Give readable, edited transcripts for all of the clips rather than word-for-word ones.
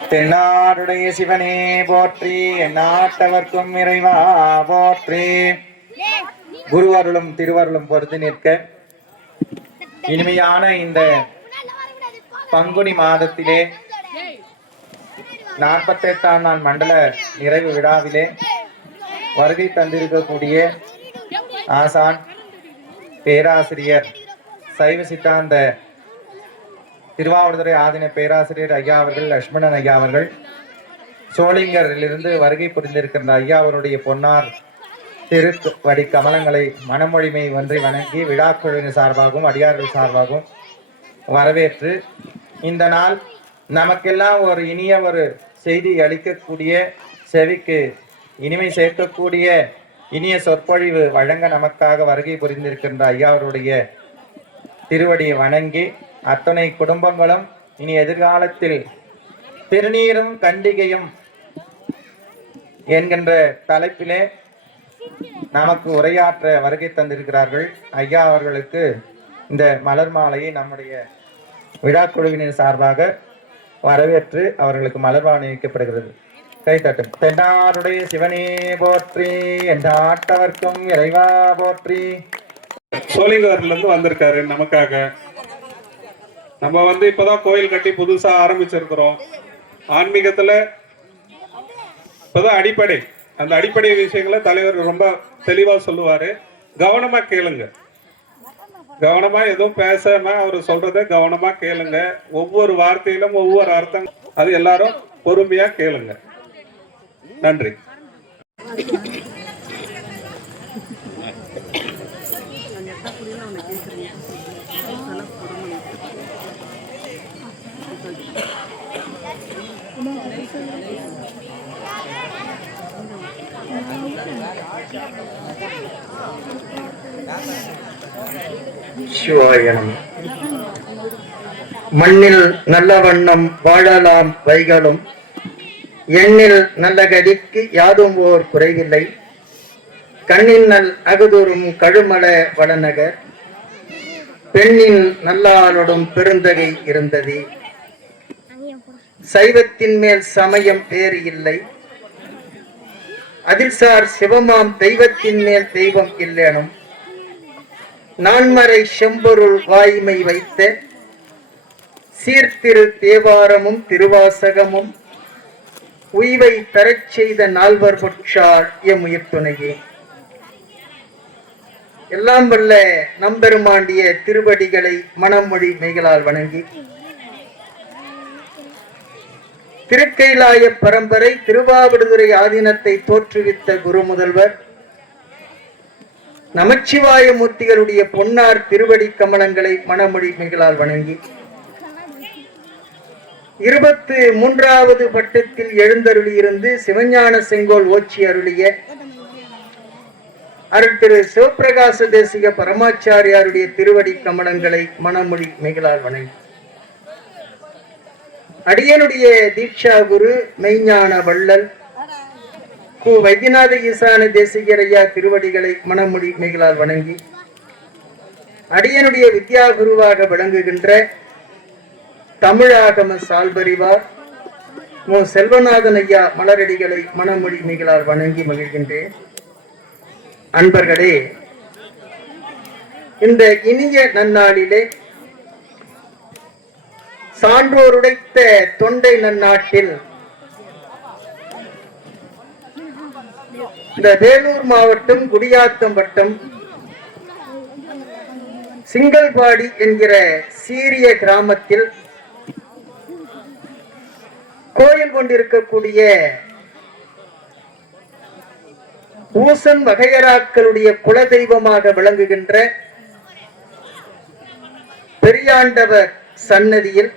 தென்னாடுடைய சிவனே போற்றி, எந்நாட்டவர்க்கும் இறைவா போற்றி. குருவருளும் திருவருளும் பொறுத்து நிற்க இனிமையான இந்த பங்குனி மாதத்திலே 48ஆம் நாள் மண்டல நிறைவு விழாவிலே வருகை தந்திருக்கக்கூடிய ஆசான் பேராசிரியர் சைவ சித்தாந்த திருவாவடுதுறை ஆதீன பேராசிரியர் ஐயா அவர்கள், லட்சுமணன் ஐயா அவர்கள், சோளிங்கரிலிருந்து வருகை புரிந்திருக்கின்ற ஐயா அவருடைய பொன்னார் திருவடி கமலங்களை மனமொழிமை ஒன்றை வணங்கி விழாக்குழுவின் சார்பாகவும் அடியார்கள் சார்பாகவும் வரவேற்று, இந்த நாள் நமக்கெல்லாம் ஒரு இனிய ஒரு செய்தி அளிக்கக்கூடிய, செவிக்கு இனிமை சேர்க்கக்கூடிய இனிய சொற்பொழிவு வழங்க நமக்காக வருகை புரிந்திருக்கின்ற ஐயா அவருடைய திருவடியை வணங்கி, அத்தனை குடும்பங்களும் இனி எதிர்காலத்தில் திருநீரும் கண்டிகையும் என்கின்ற தலைப்பிலே நமக்கு உரையாற்ற வருகை தந்திருக்கிறார்கள். ஐயா அவர்களுக்கு இந்த மலர் மாலையை நம்முடைய விழாக்குழுவினர் சார்பாக வரவேற்று அவர்களுக்கு மலர் மாலை அணிவிக்கப்படுகிறது. கைத்தட்டும். தென்னாருடைய சிவனே போற்றி, எந்நாட்டவர்க்கும் இறைவா போற்றி. சோளிங்கர்ல இருந்து வந்திருக்காரு நமக்காக. நம்ம இப்பதான் கோயில் கட்டி புதுசா ஆரம்பிச்சிருக்கிறோம். ஆன்மீகத்துல இப்பதான் அடிப்படை, அந்த அடிப்படை விஷயங்களை தலைவர் ரொம்ப தெளிவா சொல்லுவாரு. கவனமா கேளுங்க, கவனமா எதுவும் பேசாம அவர் சொல்றத கவனமா கேளுங்க. ஒவ்வொரு வார்த்தையிலும் ஒவ்வொரு அர்த்தம், அது எல்லாரும் பொறுமையா கேளுங்க. நன்றி. சிவாயனம். மண்ணில் நல்ல வண்ணம் வாழலாம் வைகளும், எண்ணில் நல்ல கடிக்கு யாதும் ஓர் குறைவில்லை. கண்ணின் நல் அகுதூரும் கழுமல வளநகர், பெண்ணின் நல்லாளோடும் பெருந்தகை இருந்தது. சைவத்தின் மேல் சமயம் வேறு இல்லை, அதில் சார் சிவமாம் தெய்வத்தின் மேல் தெய்வம் இல்லேனும். நான்மறை செம்பொருள் வாய்மை வைத்த சீர்திரு தேவாரமும் திருவாசகமும் உய்வை தரச் செய்த நால்வர் பொற்றாள் எம் உயிர் துணையே. எல்லாம் வல்ல நம்பெருமாண்டிய திருவடிகளை மனமொழி மெய்களால் வணங்கி, திருக்கைலாய பரம்பரை திருவாவடுதுறை ஆதீனத்தை தோற்றுவித்த குரு முதல்வர் நமச்சிவாய மூர்த்திகளுடைய பொன்னார் திருவடி கமலங்களை மனமொழி மெய்களால் வணங்கி, 23வது பட்டத்தில் எழுந்தருளி இருந்து சிவஞான செங்கோல் ஓச்சி அருளிய அருட்திரு சிவபிரகாச தேசிக பரமாச்சாரியாருடைய திருவடி கமலங்களை மனமொழி மெய்களால் வணங்கி, அடியனுடைய தீட்சா குரு மெய்ஞான வள்ளல் கு வைத்தியநாத ஈசான தேசிகர் ஐயா திருவடிகளை மனமொழி மெய்களால் வணங்கி, அடியனுடைய வித்யா குருவாக விளங்குகின்ற தமிழாகம சால்பறிவார் மு செல்வநாதன் ஐயா மலரடிகளை மனமொழி மெய்களால் வணங்கி மகிழ்கின்றேன். அன்பர்களே, இந்த இனிய நன்னாளிலே சான்றோருடைத்த தொண்டை நன்னாட்டில் இந்த வேலூர் மாவட்டம் குடியாத்தம் வட்டம் சிங்கல்பாடி என்கிற சீரிய கிராமத்தில் கோயில் கொண்டிருக்கக்கூடிய ஊசன் வகையராக்களுடைய குலதெய்வமாக விளங்குகின்ற பெரியாண்டவர் சன்னதியில்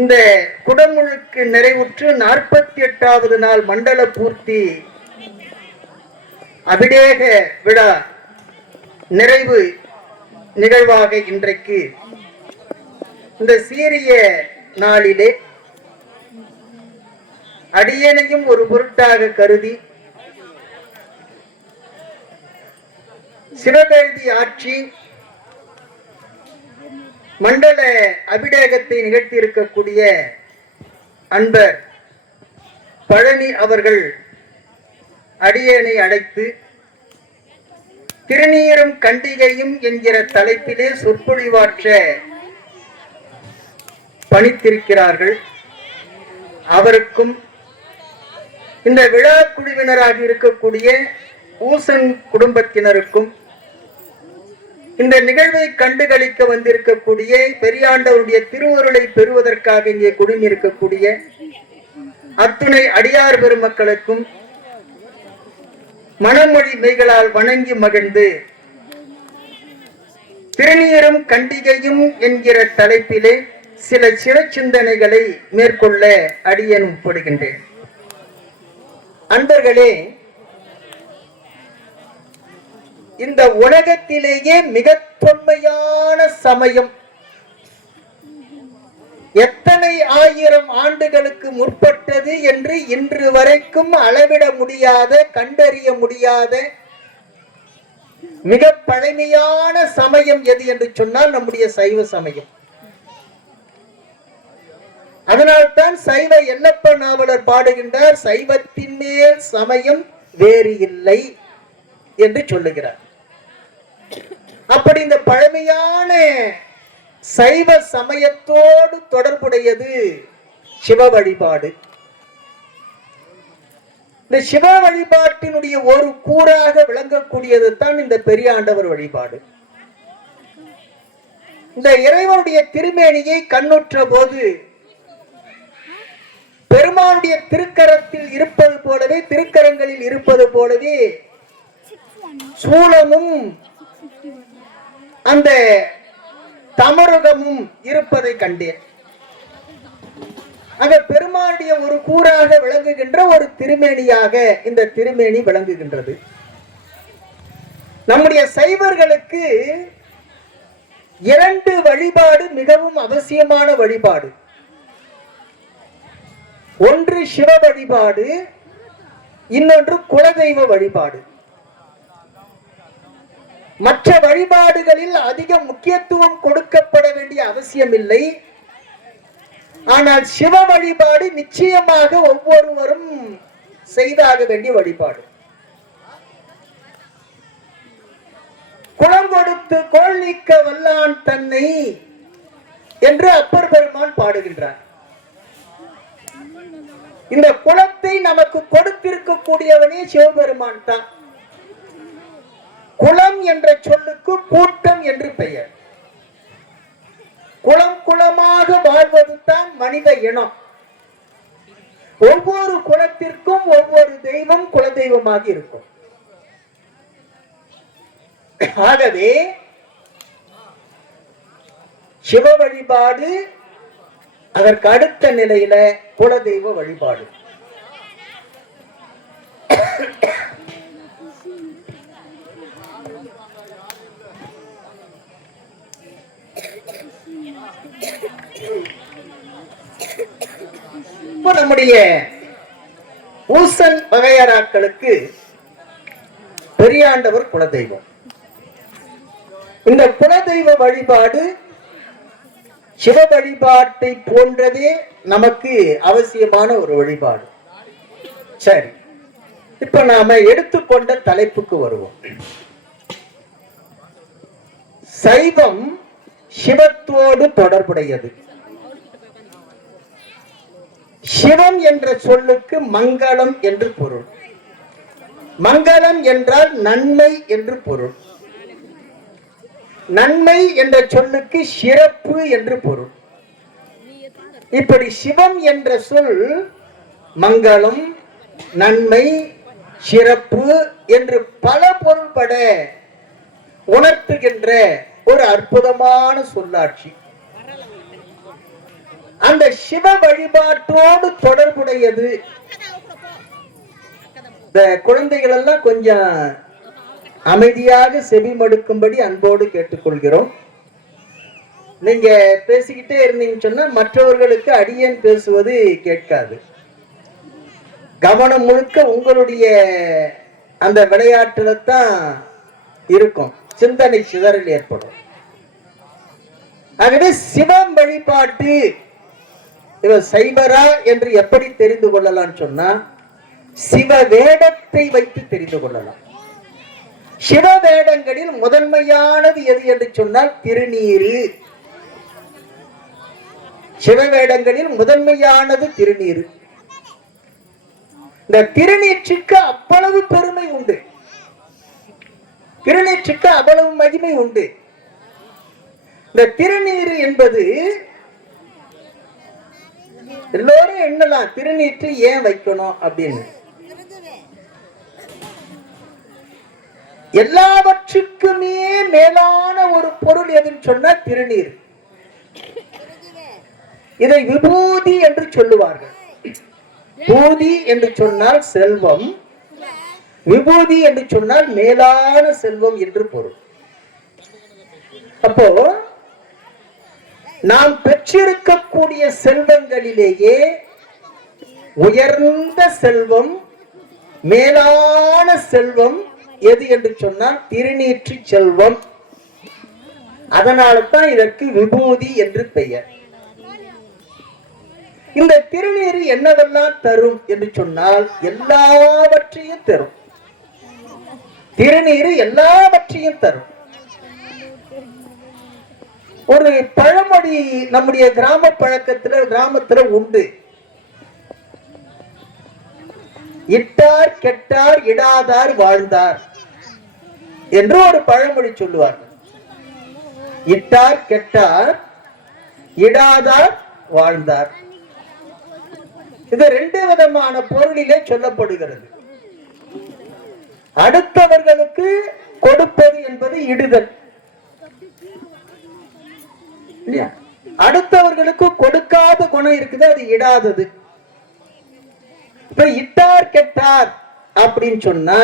இந்த குடமுழுக்கு நிறைவுற்று 48வது நாள் மண்டல பூர்த்தி அபிடேக விழா நிறைவு நிகழ்வாக இன்றைக்கு இந்த சீரிய நாளிலே அடியேனையும் ஒரு பொருட்டாக கருதி சிவவேள்வி ஆட்சி மண்டல அபிடேகத்தை நிகழ்த்தி இருக்கக்கூடிய அன்பர் பழனி அவர்கள் அடியேனை அழைத்து திருநீரும் கண்டிகையும் என்கிற தலைப்பிலே சொற்பொழிவாற்ற பணித்திருக்கிறார்கள். அவருக்கும் இந்த விழா குழுவினராக இருக்கக்கூடிய ஊசன் குடும்பத்தினருக்கும் இந்த நிகழ்வை கண்டுகளிக்க வந்திருக்கக்கூடிய பெரியாண்டவருடைய திருவருளை பெறுவதற்காக இங்கே குழுமியிருக்கக்கூடிய அத்துணை அடியார் பெருமக்களுக்கும் மனமொழி மெய்களால் வணங்கி மகிழ்ந்து திருநீரும் கண்டிகையும் என்கிற தலைப்பிலே சில சிற சிந்தனைகளை மேற்கொள்ள அடியேன் உட்படுகின்றேன். அன்பர்களே, இந்த உலகத்திலேயே மிக தொன்மையான சமயம், எத்தனை ஆயிரம் ஆண்டுகளுக்கு முற்பட்டது என்று இன்று வரைக்கும் அளவிட முடியாத, கண்டறிய முடியாத மிக பழமையான சமயம் எது என்று சொன்னால் நம்முடைய சைவ சமயம். அதனால்தான் சைவ எல்லப்ப நாவலர் பாடுகின்றார், சைவத்தின் மேல் சமயம் வேறு இல்லை என்று சொல்லுகிறார். அப்படி இந்த பழமையான சைவ சமயத்தோடு தொடர்புடையது சிவ வழிபாடு. இந்த சிவ வழிபாட்டினுடைய ஒரு கூறாக விளங்கக்கூடியது தான் இந்த பெரியாண்டவர் வழிபாடு. இந்த இறைவனுடைய திருமேனியை கண்ணுற்ற போது பெருமானுடைய திருக்கரத்தில் இருப்பது போலவே, திருக்கரங்களில் இருப்பது போலவே சூலமும் அந்த தமருகமும் இருப்பதை கண்டேன். ஆக பெருமானுடைய ஒரு கூறாக விளங்குகின்ற ஒரு திருமேனியாக இந்த திருமேனி விளங்குகின்றது. நம்முடைய சைவர்களுக்கு இரண்டு வழிபாடு மிகவும் அவசியமான வழிபாடு. ஒன்று சிவ வழிபாடு, இன்னொன்று குலதெய்வ வழிபாடு. மற்ற வழிபாடுகளில் அதிக முக்கியத்துவம் கொடுக்கப்பட வேண்டிய அவசியம் இல்லை. ஆனால் சிவ வழிபாடு நிச்சயமாக ஒவ்வொருவரும் செய்தாக வேண்டிய வழிபாடு. குலம் கொடுத்து கோள் நீக்க வல்லான் தன்னை என்று அப்பர் பெருமான் பாடுகின்றார். இந்த குலத்தை நமக்கு கொடுத்திருக்கக்கூடியவனே சிவபெருமான் தான். குலம் என்ற சொல்லுக்கு கூட்டம் என்று பெயர். குலம் குலமாக வாழ்வது தான் மனித இனம். ஒவ்வொரு குலத்திற்கும் ஒவ்வொரு தெய்வம் குலதெய்வமாக இருக்கும். ஆகவே சிவ வழிபாடு, அதற்கு அடுத்த நிலையில குலதெய்வ வழிபாடு. நம்முடைய ஊசல் வகையறாக்களுக்கு பெரியாண்டவர் குலதெய்வம். இந்த குலதெய்வ வழிபாடு சிவ வழிபாட்டை போன்றதே நமக்கு அவசியமான ஒரு வழிபாடு. சரி, இப்ப நாம எடுத்துக்கொண்ட தலைப்புக்கு வருவோம். சைவம் சிவத்தோடு தொடர்புடையது. சிவம் என்ற சொல்லுக்கு மங்களம் என்று பொருள். மங்களம் என்றால் நன்மை என்று பொருள். நன்மை என்ற சொல்லுக்கு சிறப்பு என்று பொருள். இப்படி சிவம் என்ற சொல் மங்களம், நன்மை, சிறப்பு என்று பல பொருள்பட உணர்த்துகின்ற ஒரு அற்புதமான சொல்லாட்சி. அந்த சிவ வழிபாட்டோடு தொடர்புடையது. இந்த குழந்தைகள் எல்லாம் கொஞ்சம் அமைதியாக செவி மடுக்கும்படி அன்போடு கேட்டுக்கொள்கிறோம். நீங்க பேசிக்கிட்டே இருந்தீங்கன்னு சொன்னா மற்றவர்களுக்கு அடியேன் பேசுவது கேட்காது. கவனம் முழுக்க உங்களுடைய அந்த விளையாட்டுல தான் இருக்கும். சிந்தனை சிதறல் ஏற்படும். ஆகவே சிவம் வழிபாட்டு இவர் சைவரா என்று எப்படி தெரிந்து கொள்ளலாம் சொன்னா சிவ வேடத்தை வைத்து தெரிந்து கொள்ளலாம். சிவ வேடங்களில் முதன்மையானது எது என்று சொன்னால் திருநீரு. சிவ வேடங்களில் முதன்மையானது திருநீரு. இந்த திருநீற்றுக்கு அவ்வளவு பெருமை உண்டு, திருநீற்றுக்கு அவ்வளவு மகிமை உண்டு. இந்த திருநீரு என்பது எல்லோரும் எண்ணலாம், திருநீற்று ஏன் வைக்கணும் அப்படின்னு. எல்லாவற்றுக்குமே மேலான ஒரு பொருள் எதுன்னு சொன்னா திருநீர். இதை விபூதி என்று சொல்லுவார்கள். பூதி என்று சொன்னால் செல்வம், விபூதி என்று சொன்னால் மேலான செல்வம் என்று பொருள். அப்போ நாம் பெற்றிருக்கக்கூடிய செல்வங்களிலேயே உயர்ந்த செல்வம், மேலான செல்வம் எது என்று சொன்னால் திருநீற்று செல்வம். அதனால தான் இதற்கு விபூதி என்று பெயர். இந்த திருநீர் என்னவெல்லாம் தரும் என்று சொன்னால் எல்லாவற்றையும் தரும். திருநீர் எல்லாவற்றையும் தரும். ஒரு பழமொழி நம்முடைய கிராம கிராமத்துல உண்டு. இட்டார் கெட்டார் இடாதார் வாழ்ந்தார் என்று ஒரு பழமொழி சொல்லுவார்கள். இட்டார் கெட்டார் இடாதார் வாழ்ந்தார். இது ரெண்டு விதமான பொருளிலே சொல்லப்படுகிறது. அடுத்தவர்களுக்கு கொடுப்பது என்பது இடுதல், அடுத்தவர்களுக்கு கொடுக்காத குணம் இருக்குது, அது இடாதது. இப்ப இட்டார் கெட்டார் அப்படின்னு சொன்னா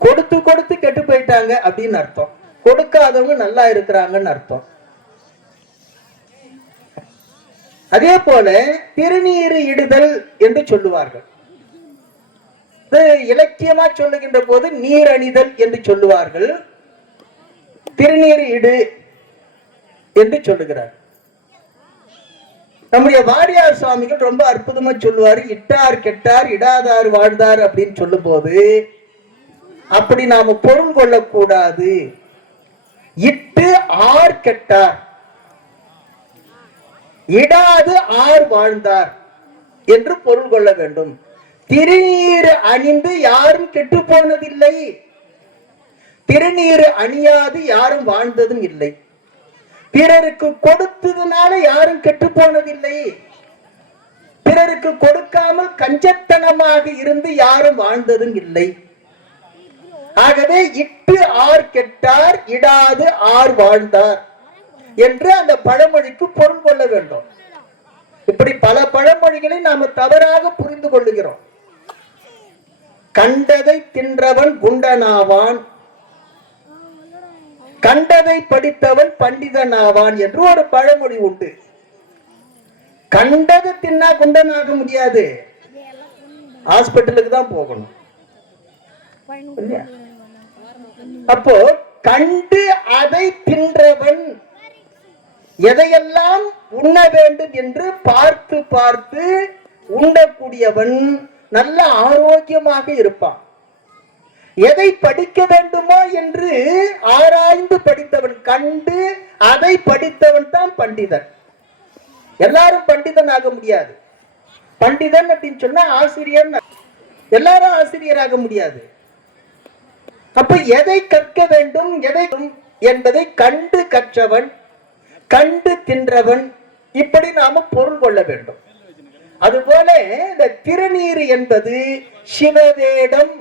கொடுத்து கொடுத்து கெட்டு போயிட்டாங்க அப்படின்னு அர்த்தம், கொடுக்காதவங்க நல்லா இருக்கிறாங்கன்னு அர்த்தம். அதே போல திருநீர் இடுதல் என்று சொல்லுவார்கள். இலக்கியமா சொல்லுகின்ற போது நீர் அணிதல் என்று சொல்லுவார்கள், திருநீர் இடு என்று சொல்லுகிறார். நம்முடைய வாரியார் சுவாமிகள் ரொம்ப அற்புதமா சொல்லுவாரு, இட்டார் கெட்டார் இடாதார் வாழ்ந்தார் அப்படின்னு சொல்லும் போது அப்படி நாம பொருள் கொள்ளக்கூடாது. இட்டு ஆர் கெட்டார், இடாது ஆர் வாழ்ந்தார் என்று பொருள் கொள்ள வேண்டும். திருநீர் அணிந்து யாரும் கெட்டு போனதில்லை, திருநீர் அணியாது யாரும் வாழ்ந்ததும் இல்லை. பிறருக்கு கொடுத்ததுனால யாரும் கெட்டு போனதில்லை, பிறருக்கு கொடுக்காமல் கஞ்சத்தனமாக இருந்து யாரும் வாழ்ந்ததும் இல்லை. ஆகவே இட்டு ஆர் கெட்டார் இடாது ஆர் வாழ்ந்தார் என்று அந்த பழமொழிக்கு பொருள் கொள்ள வேண்டும். இப்படி பல பழமொழிகளை நாம தவறாக புரிந்து கொள்ளுகிறோம். கண்டதை தின்றவன் குண்டனாவான், கண்டதை படித்தவன் பண்டிதனாவான் என்று ஒரு பழமொழி உண்டு. கண்டது தின்னா குண்டனாக முடியாது, ஹாஸ்பிட்டலுக்கு தான் போகணும். அப்போ கண்டு அதை தின்றவன், எதையெல்லாம் உண்ண வேண்டும் என்று பார்த்து பார்த்து உண்ணக்கூடியவன் நல்ல ஆரோக்கியமாக இருப்பான். எதை படிக்க வேண்டுமோ என்று ஆராய்ந்து படித்தவன், கண்டு அதை படித்தவன் தான் பண்டிதன். எல்லாரும் பண்டிதன் ஆக முடியாது. பண்டிதன் அப்படின்னு சொன்னா ஆசிரியர், எல்லாரும் ஆசிரியராக முடியாது. அப்ப எதை கற்க வேண்டும் எதை என்பதை கண்டு கற்றவன், கண்டு தின்றவன், இப்படி நாம பொருள் கொள்ள வேண்டும். அதுபோல இந்த திருநீர் என்பது சிவவேடம்.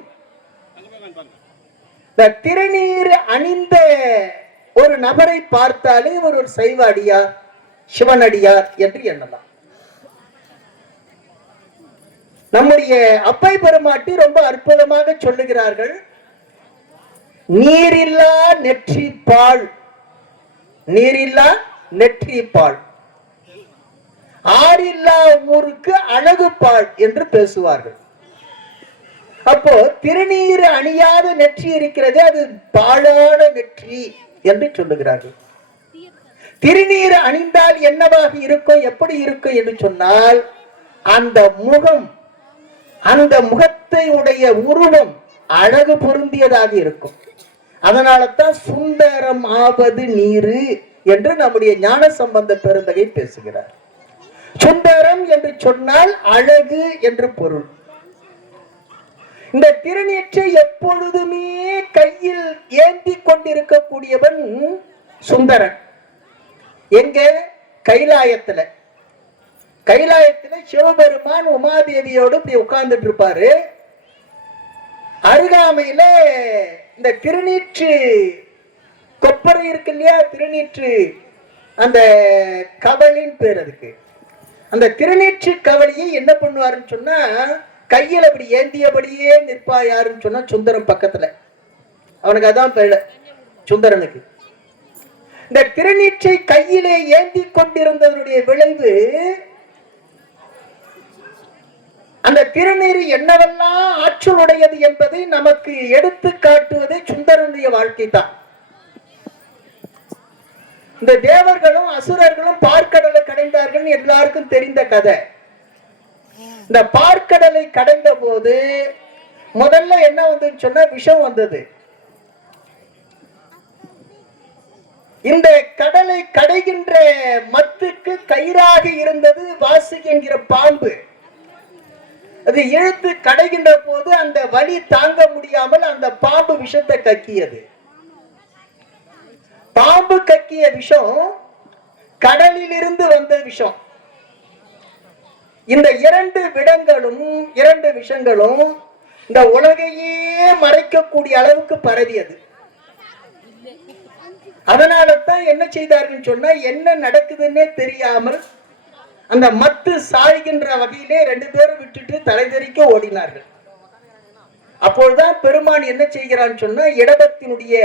இந்த திருநீர் அணிந்த ஒரு நபரை பார்த்தாலே ஒரு சைவ அடியார், சிவனடியார் என்று எண்ணலாம். நம்முடைய அப்பை பெருமாட்டி ரொம்ப அற்புதமாக சொல்லுகிறார்கள், நீரில்லா நெற்றி பால், நீரில்லா நெற்றி பால், ஆறில்லா ஊருக்கு அழகு பால் என்று பேசுவார்கள். அப்போ திருநீர் அணியாத நெற்றி இருக்கிறதே அது பாழான நெற்றி என்று சொல்லுகிறார்கள். திருநீர் அணிந்தால் என்னவாக இருக்கும், எப்படி இருக்கும் என்று சொன்னால், அந்த முகம், அந்த முகத்தை உடைய உருவம் அழகு பொருந்தியதாக இருக்கும். அதனால தான் சுந்தரம் ஆவது நீரு என்று நம்முடைய ஞான சம்பந்த பெருந்தகை பேசுகிறார். சுந்தரம் என்று சொன்னால் அழகு என்று பொருள். இந்த திருநீற்றை எப்பொழுதுமே கையில் ஏந்தி கொண்டிருக்கக்கூடியவன் சுந்தரன். எங்க? கைலாயத்துல. கைலாயத்துல சிவபெருமான் உமாதேவியோடு இப்படி உட்கார்ந்துட்டு இருப்பாரு. அருகாமையில இந்த திருநீற்று கொப்பரை இருக்கு இல்லையா, திருநீற்று அந்த கவலின் பேர் அதுக்கு. அந்த திருநீற்று கவலியை என்ன பண்ணுவாருன்னு சொன்னா, கையில் அப்படி ஏந்தியபடியே நிற்பா. யாருன்னு சொன்னா சுந்தரம் பக்கத்துல. அவனுக்கு அதான் பேரு சுந்தரனுக்கு. இந்த திருநீற்றை கையிலே ஏந்தி கொண்டிருந்தவனுடைய விளைவு, அந்த திருநீர் என்னவெல்லாம் ஆற்றலுடையது என்பதை நமக்கு எடுத்து காட்டுவது சுந்தரனுடைய வாழ்க்கை தான். இந்த தேவர்களும் அசுரர்களும் பார்க்கடலை கடைந்தார்கள் எல்லாருக்கும் தெரிந்த கதை. இந்த பார்க்கடலை கடைந்த போது முதல்ல என்ன வந்ததுன்னு சொன்னா விஷம் வந்தது. இந்த கடலை கடைகின்ற மத்துக்கு கயிறாக இருந்தது வாசுகி என்கிற பாம்பு. அது இழுத்து கடைகின்ற போது அந்த வலி தாங்க முடியாமல் அந்த பாம்பு விஷத்தை கக்கியது. பாம்பு கக்கிய விஷம் கடலில் இருந்து வந்த விஷம். இந்த இரண்டு விஷங்களும் இந்த உலகையே மறைக்கக்கூடிய அளவுக்கு பரவியது. அதனால தான் என்ன செய்தார்கள் சொன்னா, என்ன நடக்குதுன்னே தெரியாமல் அந்த மத்து சாய்கின்ற வகையிலே ரெண்டு பேரும் விட்டுட்டு தலைதெறிக்க ஓடினார்கள். அப்பொழுதுதான் பெருமான் என்ன செய்கிறான் சொன்னா, இடபத்தினுடைய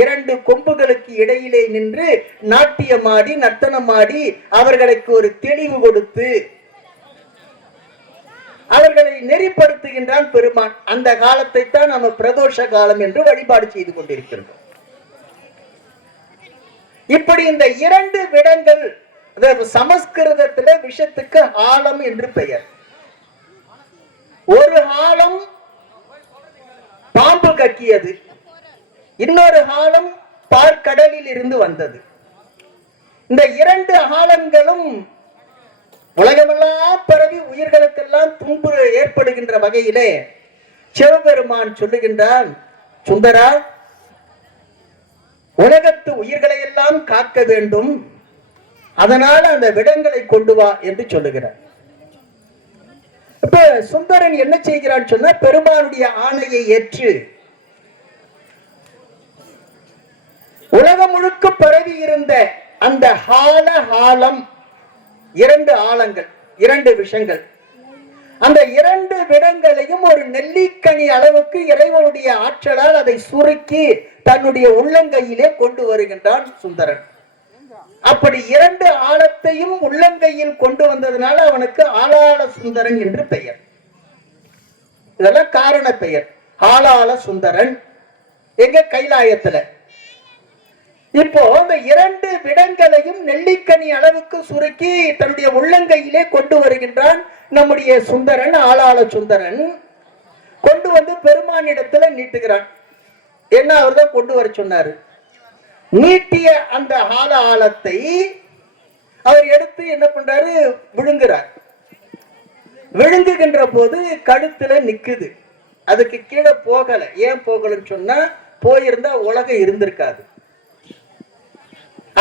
இரண்டு கொம்புகளுக்கு இடையிலே நின்று நாட்டியமாடி நர்த்தனமாடி அவர்களுக்கு ஒரு தெளிவு கொடுத்து அவர்களை நெறிப்படுத்துகின்றான் பெருமான். அந்த காலத்தை தான் நம்ம பிரதோஷ காலம் என்று வழிபாடு செய்து கொண்டிருக்கிறோம். இப்படி இந்த இரண்டு விடங்கள், சமஸ்கிருதத்துல விஷத்துக்கு ஆலம் என்று பெயர். ஒரு ஆலம் பாம்பு கக்கியது, இன்னொரு ஆலம் பார்க்கடலில் இருந்து வந்தது. இந்த இரண்டு ஆலங்களும் உலகமெல்லாம் பரவி உயிர்களுக்கெல்லாம் துன்பு ஏற்படுகின்ற வகையிலே சிவபெருமான் சொல்லுகின்றான், சுந்தரா, உலகத்து உயிர்களை எல்லாம் காக்க வேண்டும், அதனால அந்த விடங்களை கொண்டு வா என்று சொல்லுகிறார். இப்ப சுந்தரன் என்ன செய்கிறான் சொன்னா, பெருமானுடைய ஆணையை ஏற்று உலகம் முழுக்க பரவி இருந்த அந்த ஆலம், இரண்டு ஆலங்கள், இரண்டு விஷங்கள், அந்த இரண்டு விடங்களையும் ஒரு நெல்லிக்கனி அளவுக்கு இறைவனுடைய ஆற்றலால் அதை சுருக்கி தன்னுடைய உள்ளங்கையிலே கொண்டு வருகின்றான் சுந்தரன். அப்படி இரண்டு ஆழத்தையும் உள்ளங்கையில் கொண்டு வந்ததுனால அவனுக்கு ஆளாள சுந்தரன் என்று பெயர். இதெல்லாம் காரண பெயர். ஆளாள சுந்தரன் எங்க? கைலாயத்துல. இப்போ இந்த இரண்டு விடங்களையும் நெல்லிக்கனி அளவுக்கு சுருக்கி தன்னுடைய உள்ளங்கையிலே கொண்டு வருகின்றான் நம்முடைய சுந்தரன். ஆளாள சுந்தரன் கொண்டு வந்து பெருமானிடத்துல நீட்டுகிறான். என்ன அவர் தான் கொண்டு வர சொன்னாரு. நீட்டிய அந்த ஆழத்தை அவர் எடுத்து என்ன பண்றாரு, விழுங்குறார். விழுங்குகின்ற போது கழுத்துல நிக்குது, அதுக்கு கீழே போகல. ஏன் போகலன்னு சொன்னா, போயிருந்தா உலகம் இருந்திருக்காது.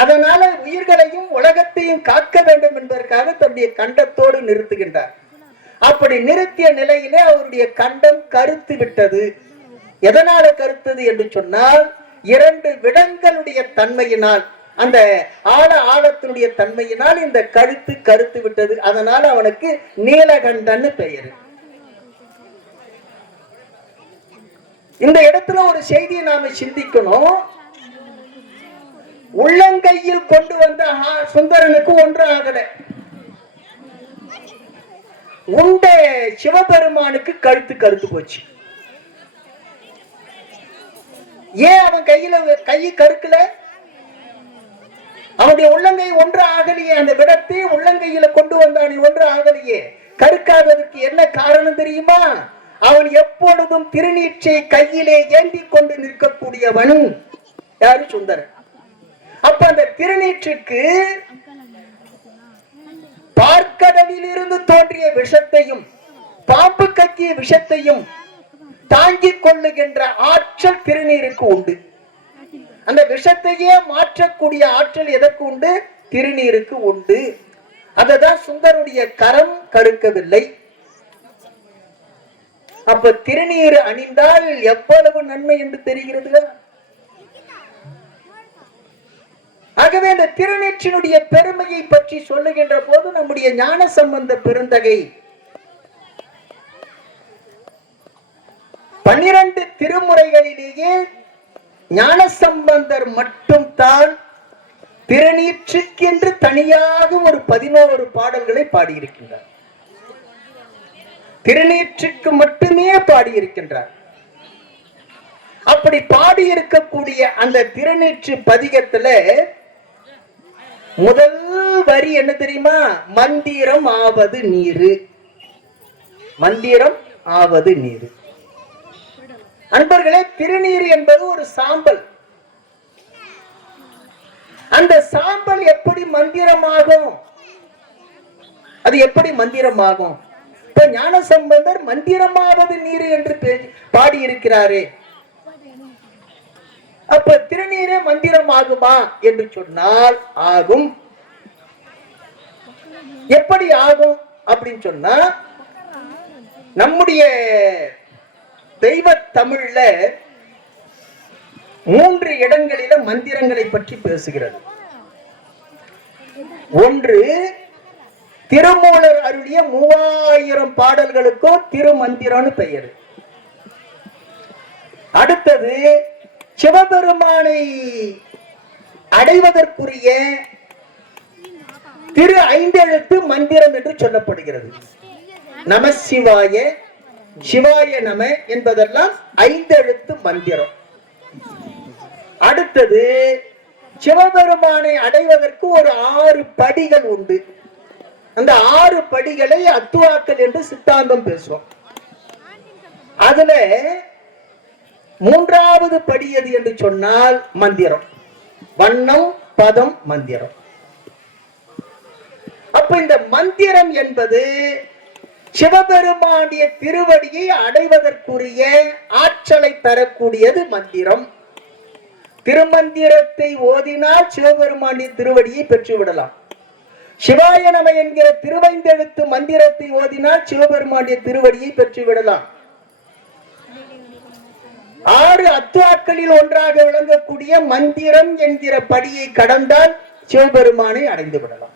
அதனால உயிர்களையும் உலகத்தையும் காக்க வேண்டும் என்பதற்காக தன்னுடைய கண்டத்தோடு நிறுத்துகின்றார். அப்படி நிறுத்திய நிலையிலே அவருடைய கண்டம் கருத்து விட்டது. எதனால கருத்தது என்று சொன்னால், இரண்டு விடங்களுடைய தன்மையினால், அந்த ஆழத்தினுடைய தன்மையினால் இந்த கழுத்து கருத்து விட்டது. அதனால அவனுக்கு நீலகண்டன் பெயர். இந்த இடத்துல ஒரு செய்தியை நாம சிந்திக்கணும். உள்ளங்கையில் கொண்டு வந்த சுந்தரனுக்கு ஒன்று ஆகல. உண்ட சிவபெருமானுக்கு கழுத்து கருத்து போச்சு. ஏன் அவன் கை கருக்கல? அவனுடைய உள்ளங்கை ஒன்று ஆகலையே, அந்த விடத்தை உள்ளங்கையில கொண்டு வந்தானே ஒன்று ஆகலையே. கருக்காததற்கு என்ன காரணம் தெரியுமா? அவன் எப்பொழுதும் திருநீற்றை கையிலே ஏந்தி கொண்டு நிற்கக்கூடியவன் யாரு? சுந்தரன். அப்ப அந்த திருநீற்றுக்கு பார்க்கடலில் இருந்து தோன்றிய விஷத்தையும் பாம்பு கக்கிய விஷத்தையும் தாங்கிக் கொள்ளுகின்ற ஆற்றல் திருநீருக்கு உண்டு. அந்த விஷத்தையே மாற்றக்கூடிய ஆற்றல் எதற்கு உண்டு? திருநீருக்கு உண்டு. அததான் சுந்தருடைய கரம் கருக்கவில்லை. அப்ப திருநீர் அணிந்தால் எவ்வளவு நன்மை என்று தெரிகிறது. ஆகவே அந்த திருநீற்றினுடைய பெருமையை பற்றி சொல்லுகின்ற போது நம்முடைய ஞானசம்பந்த பெருந்தகை 12 திருமுறைகளிலேயே ஞானசம்பந்தர் மட்டும் தான் திருநீற்றுக்கென்று தனியாக ஒரு 11 பாடல்களை பாடியிருக்கின்றார். திருநீற்றுக்கு மட்டுமே பாடியிருக்கின்றார். அப்படி பாடியிருக்கக்கூடிய அந்த திருநீற்று பதிகத்துல முதல் வரி என்ன தெரியுமா? மந்திரம் ஆவது நீரு. மந்திரம் ஆவது நீரு. அன்பர்களே, திருநீர் என்பது ஒரு சாம்பல். அந்த சாம்பல் எப்படி மந்திரமாகும்? அது எப்படி மந்திரமாகும்? இப்ப ஞானசம்பந்தர் மந்திரமாவது நீர் என்று பாடியிருக்கிறாரே, அப்ப திருநீரே மந்திரம் ஆகுமா என்று சொன்னால் ஆகும். எப்படி ஆகும் அப்படின்னு சொன்னா, நம்முடைய தெய்வ தமிழ்ல 3 இடங்களில மந்திரங்களை பற்றி பேசுகிறது. ஒன்று, திருமூலர் அருளிய 3000 பாடல்களுக்கும் திருமந்திரம்னு பெயர். அடுத்தது, சிவபெருமானை அடைவதற்குரிய திரு 5 எழுத்து மந்திரம் என்று சொல்லப்படுகிறது. நம சிவாய, சிவாய நம என்பதெல்லாம் 5 எழுத்து மந்திரம். அடுத்தது, சிவபெருமானை அடைவதற்கு ஒரு 6 படிகள் உண்டு. அந்த 6 படிகளை அத்துவாக்கள் என்று சித்தாந்தம் பேசுவோம். அதுல 3வது படி எது என்று சொன்னால் மந்திரம். வண்ணம், பதம், மந்திரம். அப்ப இந்த மந்திரம் என்பது சிவபெருமானுடைய திருவடியை அடைவதற்குரிய ஆற்றலை தரக்கூடியது மந்திரம். திருமந்திரத்தை ஓதினால் சிவபெருமானுடைய திருவடியை பெற்றுவிடலாம். சிவாய நம என்கிற திருவைந்தெழுத்து மந்திரத்தை ஓதினால் சிவபெருமானுடைய திருவடியை பெற்றுவிடலாம். 6 அத்துவாக்களில் ஒன்றாக விளங்கக்கூடிய மந்திரம் என்கிற படியை கடந்தால் சிவபெருமானை அடைந்து விடலாம்.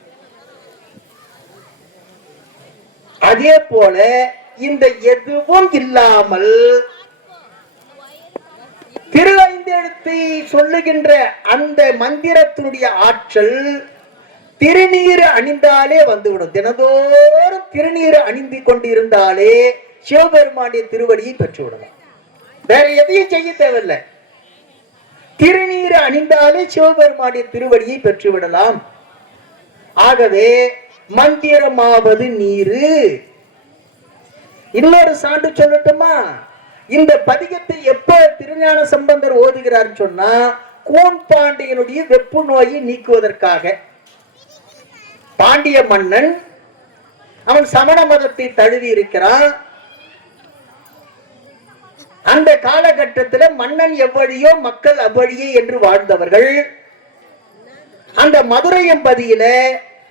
அதே போல இந்த எதுவும் இல்லாமல் திரு 5 எழுத்தை சொல்லுகின்ற அந்த மந்திரத்தினுடைய ஆற்றல் திருநீர் அணிந்தாலே வந்துவிடும். தினதோறும் திருநீர் அணிந்து கொண்டிருந்தாலே சிவபெருமானுடைய திருவடியை பெற்றுவிடலாம். வேற எதையும் செய்ய தேவையில்லை. திருநீர் அணிந்தாலே சிவபெருமானுடைய திருவடியை பெற்றுவிடலாம். ஆகவே மந்திரமாவது நீரு. இன்னொரு சான்று சொல்லட்டுமா? இந்த பதிகத்தை எப்ப திருஞான சம்பந்தர் ஓதுகிறார் சொன்னா, கூன் பாண்டியனுடைய வெப்பு நோயை நீக்குவதற்காக. பாண்டிய மன்னன் அவன் சமண மதத்தை தழுவி இருக்கிறான். அந்த காலகட்டத்தில் மன்னன் எவ்வழியோ மக்கள் அவ்வழியே என்று வாழ்ந்தவர்கள். அந்த மதுரை எம்பதியில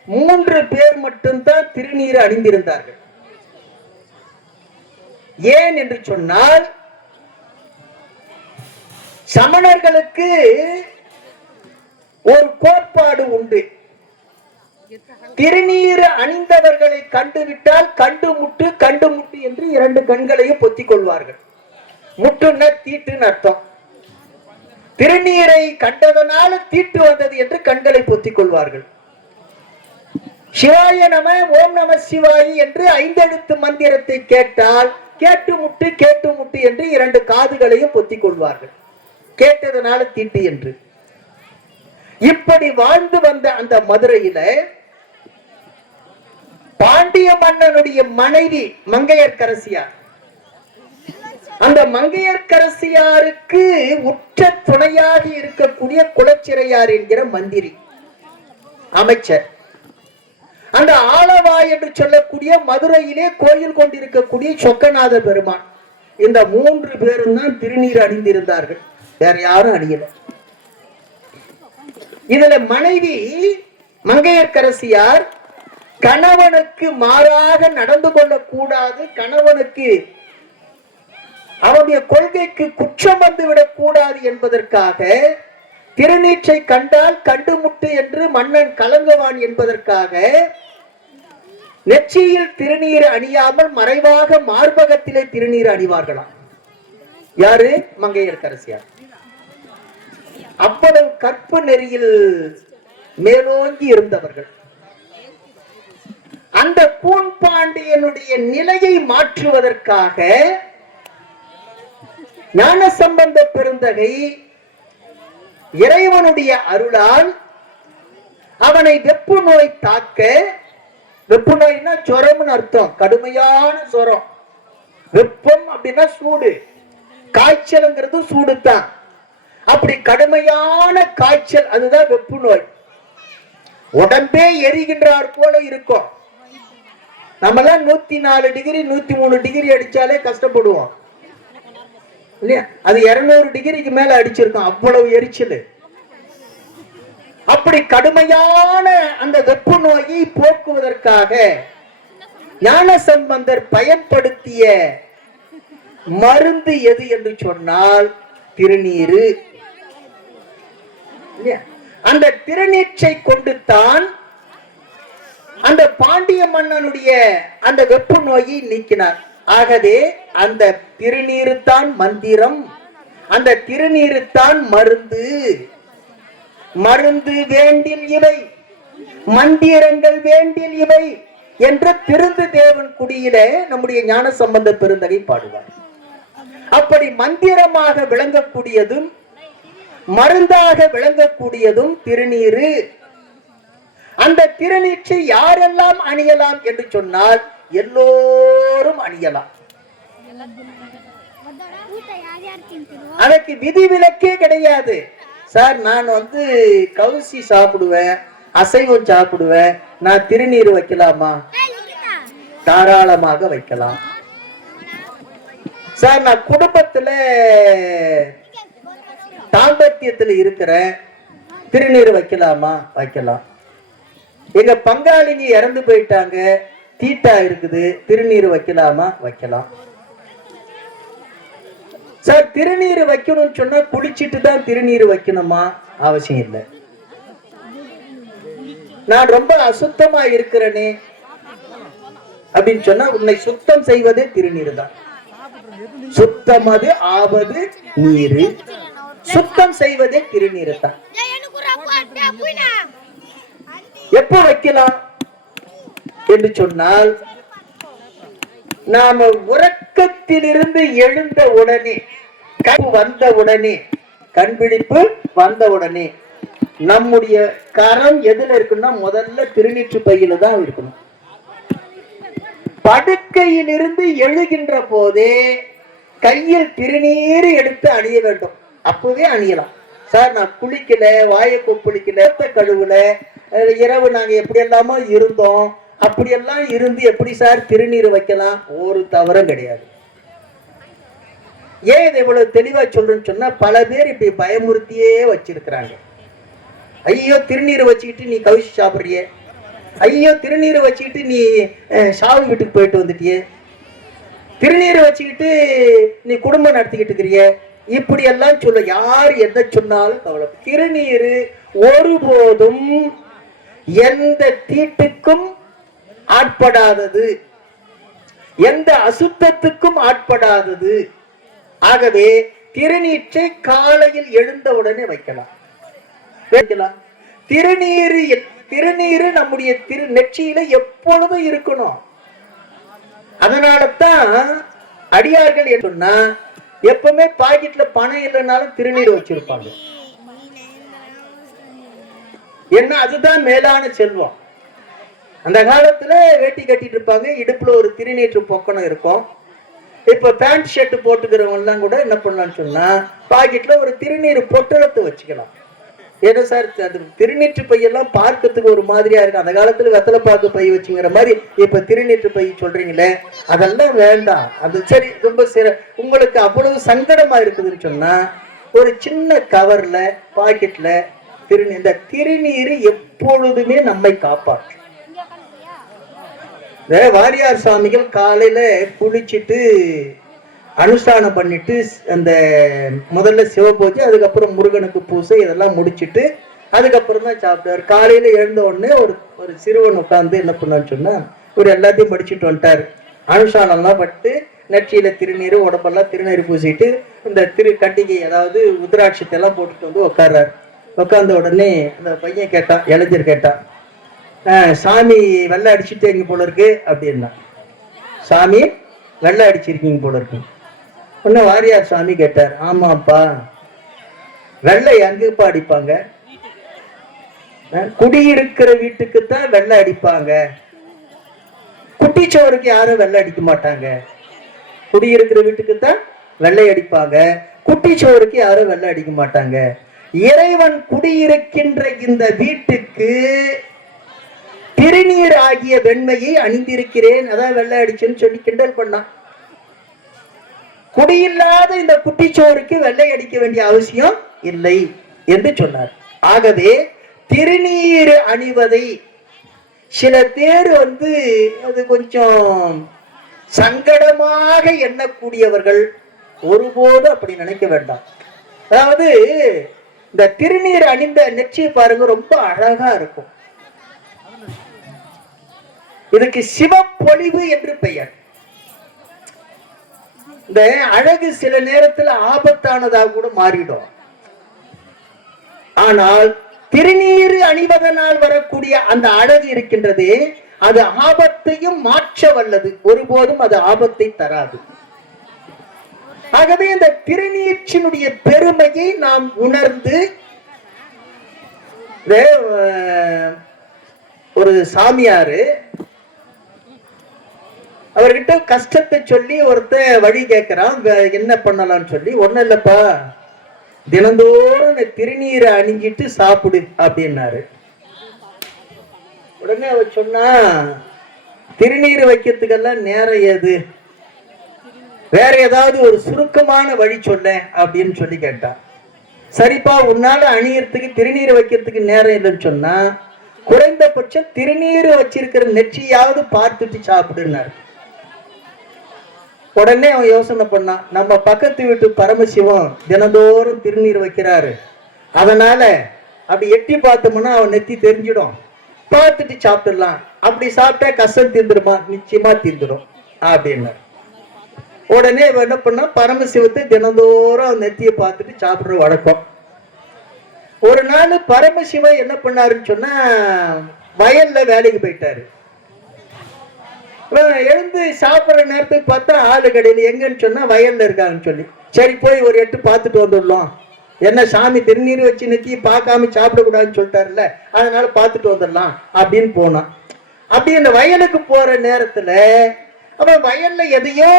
3 பேர் மட்டும்தான் திருநீர் அணிந்திருந்தார்கள். ஏன் என்று சொன்னால், சமணர்களுக்கு ஒரு கோட்பாடு உண்டு. திருநீர் அணிந்தவர்களை கண்டுவிட்டால் கண்டு முட்டு என்று 2 கண்களையும் பொத்திக் கொள்வார்கள். முட்டுன்னா தீட்டுன்னு அர்த்தம். திருநீரை கண்டதனால தீட்டு வந்தது என்று கண்களை பொத்திக் கொள்வார்கள். சிவாய நம, ஓம் நம சிவாயி என்று 5 எழுத்து மந்திரத்தை கேட்டால் கேட்டு முட்டு என்று 2 காதுகளையும் பொத்திக் கொள்வார்கள். கேட்டதனால தீட்டு என்று. இப்படி வாழ்ந்து வந்த அந்த மதுரையில பாண்டிய மன்னனுடைய மனைவி மங்கையர்க்கரசியார், அந்த மங்கையர்க்கரசியாருக்கு உற்ற துணையாக இருக்கக்கூடிய குலச்சிறையார் என்கிற மந்திரி அமைச்சர், அந்த ஆலவாய் என்று சொல்லக்கூடிய மதுரையிலே கோயில் கொண்டிருக்கக்கூடிய சொக்கநாத பெருமான், இந்த 3 பேரும் தான் திருநீர் அணிந்திருந்தார்கள், வேற யாரும் அணியல. இதுல மனைவி மங்கையர்க்கரசியார் கணவனுக்கு மாறாக நடந்து கொள்ளக்கூடாது, கணவனுக்கு அவருடைய கொள்கைக்கு குற்றம் வந்துவிடக் கூடாது என்பதற்காக திருநீற்றை கண்டால் கண்டுமுட்டு என்று மன்னன் கலங்குவான் என்பதற்காக நெற்றியில் திருநீர் அணியாமல் மறைவாக மார்பகத்திலே திருநீர் அணிவார்களாம். யாரு? மங்கையர்க்கரசியார். அவ்வளவு கற்பு நெறியில் மேலோங்கி இருந்தவர்கள். அந்த பூன்பாண்டியனுடைய நிலையை மாற்றுவதற்காக ஞானசம்பந்த பெருந்தகை இறைவனுடைய அருளால் அவனை வெப்பு நோய் தாக்க, வெப்பு நோய்னா ஜுரம்னு அர்த்தம், கடுமையான ஜுரம். வெப்பம் அப்படின்னா சூடு, காய்ச்சல்ங்கிறது சூடு தான். அப்படி கடுமையான காய்ச்சல், அதுதான் வெப்பு நோய். உடம்பே எரிகின்றார் போல இருக்கும். நம்மளாம் 104 டிகிரி 103 டிகிரி அடிச்சாலே கஷ்டப்படுவோம் இல்லையா? அது 200 டிகிரிக்கு மேல அடிச்சிருக்கோம், அவ்வளவு எரிச்சல். அப்படி கடுமையான அந்த வெப்பு நோயை போக்குவதற்காக ஞானசம்பந்தர் பயன்படுத்திய மருந்து எது என்று சொன்னால் திருநீரு. அந்த திருநீற்றை கொண்டு தான் அந்த பாண்டிய மன்னனுடைய அந்த வெப்பு நோயை நீக்கினார். ஆகவே அந்த திருநீரு தான் மந்திரம், அந்த திருநீரு தான் மருந்து. மருந்து வேண்டில் இவை, மந்திரங்கள் வேண்டில் இவை என்ற திருந்து தேவன் குடியில நம்முடைய ஞானசம்பந்த பெருந்தகை பாடுவார். அப்படி மந்திரமாக விளங்கக்கூடியதும் மருந்தாக விளங்கக்கூடியதும் திருநீரு. அந்த திருநீற்றை யாரெல்லாம் அணியலாம் என்று சொன்னால் எல்லோரும் அணியலாம். அதற்கு விதிவிலக்கே கிடையாது. சார், நான் கவுசி சாப்பிடுவேன், அசைவம் சாப்பிடுவேன், நான் திருநீர் வைக்கலாமா? தாராளமாக வைக்கலாம். சார், நான் குடும்பத்துல தாம்பத்தியத்துல இருக்கிறேன், திருநீர் வைக்கலாமா? வைக்கலாம். எங்க பங்காளினி இறந்து போயிட்டாங்க, தீட்டா இருக்குது, திருநீர் வைக்கலாமா? வைக்கலாம். சார், திருநீர் வைக்கணும்னு சொன்னா குளிச்சிட்டு தான் திருநீர் வைக்கணுமா? அவசியம் இல்லை. நான் ரொம்ப அசுத்தமா இருக்கிறேனே அப்படின்னு சொன்னா உன்னை சுத்தம் செய்வதே திருநீர் தான். சுத்தமது ஆவது நீரு, சுத்தம் செய்வதே திருநீர் தான். எப்ப வைக்கலாம் என்று சொன்னால் நாம உறக்கத்திலிருந்து எழுந்த உடனே, வந்த உடனே, கண்பிடிப்பு வந்த உடனே நம்முடைய கரம் எதுல இருக்குன்னா முதல்ல திருநீற்று பையில தான் இருக்கணும். படுக்கையிலிருந்து எழுகின்ற போதே கையில் திருநீர் எடுத்து அணிய வேண்டும். அப்பவே அணியலாம். சார், நான் குளிக்கல, வாயை கொப்பளிக்கல, கழுவுல, இரவு நாங்க எப்படி எல்லாமோ இருந்தோம், அப்படியெல்லாம் இருந்து எப்படி சார் திருநீர் வைக்கலாம்? ஒரு தவறும் கிடையாது. ஏன் இதை இவ்வளவு தெளிவா சொல்றேன்னு சொன்னா, பல பேர் இப்படி பயமுறுத்தியே வச்சிருக்கிறாங்க. ஐயோ, திருநீர் வச்சுக்கிட்டு நீ கவிச்சு சாப்பிடுறிய, ஐயோ திருநீர் வச்சுக்கிட்டு நீ சாவு வீட்டுக்கு போயிட்டு வந்துட்டியே, திருநீர் வச்சுக்கிட்டு நீ குடும்பம் நடத்திக்கிட்டு இருக்கிறிய, இப்படி எல்லாம் சொல்ல. யார் எதை சொன்னாலும் கவலை. திருநீர் ஒருபோதும் எந்த தீட்டுக்கும் ஆட்படாதது, எந்த அசுத்தத்துக்கும் ஆட்படாதது. ஆகவே திருநீற்றை காலையில் எழுந்தவுடனே வைக்கலாம். திருநீரு நம்முடைய நெற்றியில எப்பொழுதும் இருக்கணும். அதனாலதான் அடியார்கள் சொன்னா எப்பவுமே பாக்கெட்ல பணம் இல்லைனாலும் திருநீர் வச்சிருப்பாங்க. என்ன அதுதான் மேலான செல்வம். அந்த காலத்துல வேட்டி கட்டிட்டு இருப்பாங்க, இடுப்புல ஒரு திருநீற்று பொக்கணம் இருக்கும். இப்ப பேண்ட் ஷர்ட் போட்டுக்கிறவங்க எல்லாம் கூட என்ன பண்ணலாம்னு சொன்னா பாக்கெட்ல ஒரு திருநீர் பொட்டலத்தை வச்சுக்கலாம். ஏன்னா சார் அது திருநீற்று பையெல்லாம் பார்க்கறதுக்கு ஒரு மாதிரியா இருக்கு. அந்த காலத்துல வெத்தலை பாக்கு பை வச்சுங்கிற மாதிரி இப்ப திருநீற்று பை சொல்றீங்களே, அதெல்லாம் வேண்டாம். அது சரி, ரொம்ப உங்களுக்கு அவ்வளவு சங்கடமா இருக்குதுன்னு சொன்னா ஒரு சின்ன கவர்ல பாக்கெட்ல இந்த திருநீர் எப்பொழுதுமே நம்மை காப்பாற்றும். வாரியார் சுவாமிகள் காலையில குளிச்சுட்டு அனுஷ்டானம் பண்ணிட்டு அந்த முதல்ல சிவபூஜை, அதுக்கப்புறம் முருகனுக்கு பூசை, இதெல்லாம் முடிச்சுட்டு அதுக்கப்புறம் தான் சாப்பிட்டாரு. காலையில எழுந்த உடனே ஒரு சிறுவன் உட்காந்து என்ன பண்ணான்னு சொன்னா ஒரு எல்லாத்தையும் படிச்சுட்டு வந்துட்டாரு. அனுஷ்டானம்லாம் பட்டு நெற்றியில திருநீர், உடம்பெல்லாம் திருநீர் பூசிட்டு இந்த கட்டிகை அதாவது உதிராட்சத்தை எல்லாம் போட்டுட்டு வந்து உட்கார்றாரு. உட்கார்ந்த உடனே அந்த பையன் கேட்டான், இளைஞர் கேட்டான், சாமி வெள்ளை அடிச்சுட்டேங்க போல இருக்கு அப்படின்னா. சாமி வெள்ளை அடிச்சிருக்கீங்க போல இருக்கு. ஒன்னு வாரியார் சாமி கேட்டார், ஆமாப்பா வெள்ளை எங்கப்பா அடிப்பாங்க? குடியிருக்கிற வீட்டுக்குத்தான் வெள்ளை அடிப்பாங்க, குட்டிச்சோருக்கு யாரும் வெள்ளை அடிக்க மாட்டாங்க. குடியிருக்கிற வீட்டுக்குத்தான் வெள்ளை அடிப்பாங்க, குட்டிச்சோருக்கு யாரும் வெள்ளை அடிக்க மாட்டாங்க. இறைவன் குடியிருக்கின்ற இந்த வீட்டுக்கு திருநீர் ஆகிய வெண்மையை அணிந்திருக்கிறேன், அதான் வெள்ளை அடிச்சுன்னு சொல்லி கிண்டல் பண்ணான். குடியில்லாத இந்த குட்டிச்சோருக்கு வெள்ளை அடிக்க வேண்டிய அவசியம் இல்லை என்று சொன்னார். ஆகவே திருநீர் அணிவதை சில பேர் அது கொஞ்சம் சங்கடமாக எண்ணக்கூடியவர்கள் ஒருபோது அப்படி நினைக்க வேண்டாம். அதாவது இந்த திருநீர் அணிந்த நெற்றியை பாருங்க, ரொம்ப அழகா இருக்கும். இதுக்கு சிவப்பொழிவு என்று பெயர். இந்த அழகு சில நேரத்தில் ஆபத்தானதாக கூட மாறிடும். ஆனால் திருநீர் அணிவதனால் வரக்கூடிய அந்த அழகு இருக்கின்றது, அது ஆபத்தையும் மாற்ற வல்லது, ஒருபோதும் அது ஆபத்தை தராது. ஆகவே இந்த திருநீற்றினுடைய பெருமையை நாம் உணர்ந்து ஒரு சாமியாரு அவர்கிட்ட கஷ்டத்தை சொல்லி ஒருத்தர் வழி கேட்கிறான், என்ன பண்ணலாம்னு சொல்லி. ஒண்ணும் இல்லப்பா, தினந்தோறும் திருநீரை அணிஞ்சிட்டு சாப்பிடு அப்படின்னாரு. உடனே அவர் சொன்னா, திருநீர் வைக்கிறதுக்கெல்லாம் நேரம் ஏது, வேற ஏதாவது ஒரு சுருக்கமான வழி சொல்ல அப்படின்னு சொல்லி கேட்டான். சரிப்பா, உன்னால அணியறதுக்கு திருநீர் வைக்கிறதுக்கு நேரம் இல்லைன்னு சொன்னா குறைந்தபட்சம் திருநீர் வச்சிருக்கிற நெற்றியாவது பார்த்துட்டு சாப்பிடுனாரு. உடனே அவன் யோசனை பண்ணான், நம்ம பக்கத்து வீட்டு பரமசிவம் தினந்தோறும் திருநீர் வைக்கிறாரு, அதனால அப்படி எட்டி பார்த்தோம்னா அவன் நெத்தி தெரிஞ்சிடும், பார்த்துட்டு சாப்பிடலாம். அப்படி சாப்பிட்டா கஷ்டம் தீர்ந்துருமா? நிச்சயமா தீர்ந்துடும் அப்படின்னு. உடனே என்ன பண்ணா, பரமசிவத்தை தினந்தோறும் நெத்தியை பார்த்துட்டு சாப்பிடுற வழக்கம். ஒரு நாள் பரமசிவன் என்ன பண்ணாருன்னு சொன்னா வயல்ல வேலைக்கு போயிட்டாரு. எழுந்து சாப்பிடுற நேரத்துக்கு பார்த்தா ஆளு கடையில் எங்கன்னு சொன்னா வயல்ல இருக்காங்கன்னு சொல்லி, சரி போய் ஒரு எட்டு பார்த்துட்டு வந்துடலாம், என்ன சாமி திருநீர் வச்சு நெத்தியை பார்க்காம சாப்பிடக்கூடாதுன்னு சொல்லிட்டாருல்ல, அதனால பார்த்துட்டு வந்துடலாம் அப்படின்னு போனான். அப்படி அந்த வயலுக்கு போற நேரத்துல அவன் வயல்ல எதையோ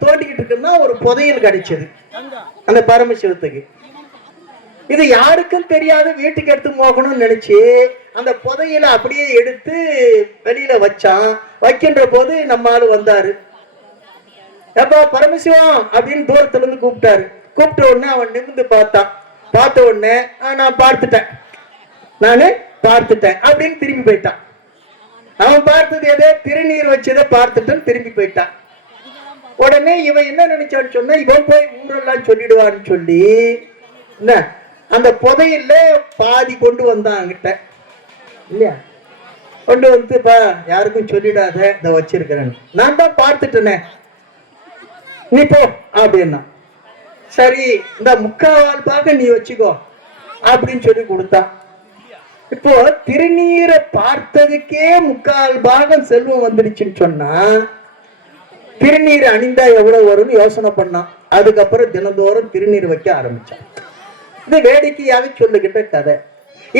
தோண்டிக்கிட்டு இருக்குன்னா ஒரு புதையல் கிடைச்சது அந்த பரமசிவத்துக்கு. இது யாருக்கும் தெரியாத, வீட்டுக்கு எடுத்து போகணும்னு நினைச்சு அந்த புதையில அப்படியே எடுத்து வெளியில வச்சான். வைக்கின்ற போது நம்ம ஆளு வந்தாரு, எப்பா பரமசிவம் அப்படின்னு தூரத்துல இருந்து கூப்பிட்டாரு. கூப்பிட்ட உடனே அவன் நிமிர்ந்து பார்த்தான். பார்த்த உடனே நான் பார்த்துட்டேன் அப்படின்னு திரும்பி போயிட்டான். அவன் பார்த்தது எதே திருநீர் வச்சதை பார்த்துட்டு திரும்பி போயிட்டான். உடனே இவன் என்ன நினைச்சான்னு சொன்னா, இவன் போய் ஊரெல்லாம் சொல்லிடுவான்னு சொல்லி என்ன அந்த புதையில பாதி கொண்டு வந்தான் அங்கிட்ட இல்லையா. கொண்டு வந்துப்பா யாருக்கும் சொல்லிடாத, இதை வச்சிருக்கிறேன், நான் தான் பார்த்துட்டேனே, நீ போ அப்படின்னா. சரி இந்த 3/4 பாக நீ வச்சுக்கோ அப்படின்னு சொல்லி கொடுத்தான். இப்போ திருநீரை பார்த்ததுக்கே 3/4 பாகம் செல்வம் வந்துடுச்சுன்னு சொன்னா திருநீர் அணிந்தா எவ்வளவு வரும்னு யோசனை பண்ணான். அதுக்கப்புறம் தினந்தோறும் திருநீர் வைக்க ஆரம்பிச்சான். இது வேடிக்கையாக சொல்லுகின்ற கதை.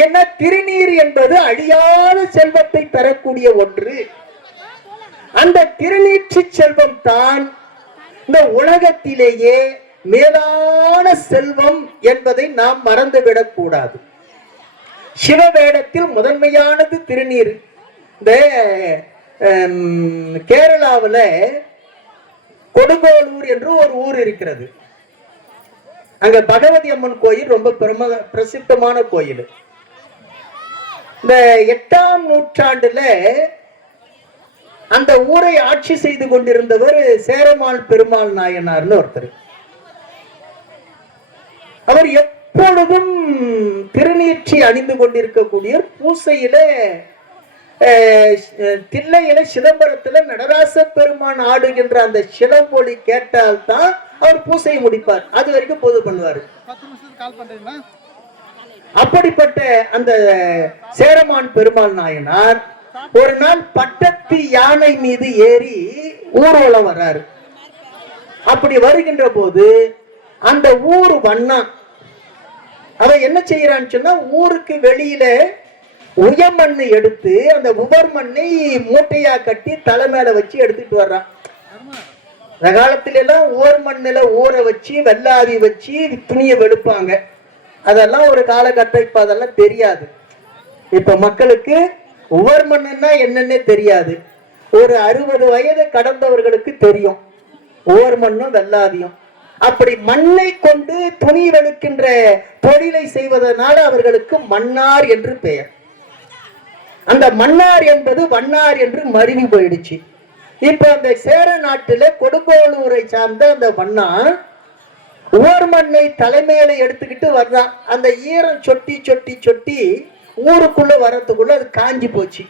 என்ன, திருநீர் என்பது அழியாத செல்வத்தை தரக்கூடிய ஒன்று. அந்த திருநீற்று செல்வம் தான் இந்த உலகத்திலேயே மேலான செல்வம் என்பதை நாம் மறந்துவிடக் கூடாது. சிவவேடத்தில் முதன்மையானது திருநீர். இந்த கேரளாவில் கொடுங்கோளூர் என்று ஒரு ஊர் இருக்கிறது. அங்க பகவதி அம்மன் கோயில் ரொம்ப பிரசித்தமான கோயில். இந்த 8ஆம் நூற்றாண்டுல அந்த ஊரை ஆட்சி செய்து கொண்டிருந்தவர் சேரமான் பெருமாள் நாயனார்னு ஒருத்தர். அவர் எப்பொழுதும் திருநீற்றி அணிந்து கொண்டிருக்கக்கூடிய பூசையில தில்லையில சிதம்பரத்துல நடராச பெருமான் ஆடுகின்ற அந்த சிலம்பொலி கேட்டால்தான் அவர் பூசையை முடிப்பார். அது வரைக்கும் பொது பண்ணுவார். அப்படிப்பட்ட அந்த சேரமான் பெருமாள் நாயனார் ஒரு நாள் பட்டத்து யானை மீது ஏறி ஊர்வலம் வர்றாரு. அப்படி வருகின்ற போது அந்த ஊர் வண்ணா அவன் என்ன செய்யறான்னு சொன்னா, ஊருக்கு வெளியில உயமண்ணு எடுத்து அந்த உவர் மண்ணை மூட்டையா கட்டி தலை மேல வச்சு எடுத்துட்டு வர்றான். அந்த காலத்துல எல்லாம் உவர் மண்ணுல ஊற வச்சு வெள்ளாவி வச்சு துணியை வெளுப்பாங்க. அதெல்லாம் ஒரு காலகட்டம். இப்ப அதெல்லாம் தெரியாது. இப்ப மக்களுக்கு உவர் மண்ணுன்னா என்னன்னே தெரியாது. ஒரு 60 வயது கடந்தவர்களுக்கு தெரியும் உவர் மண்ணும் வெள்ளாவியும். அப்படி மண்ணை கொண்டு துணி வெளுக்கின்ற தொழிலை செய்வதனால அவர்களுக்கு மன்னார் என்று பெயர். அந்த மன்னார் என்பது வண்ணார் என்று மருவி போயிடுச்சு. இப்ப அந்த சேர நாட்டுல கொடுங்கோளூரை சார்ந்த அந்த வண்ணார் உவர் மண்ணை தலைமையில எடுத்துக்கிட்டு வர்றான். அந்த ஈரம் சொட்டி சொட்டி சொட்டி ஊருக்குள்ள வரத்துக்குள்ள அது காஞ்சி போச்சு.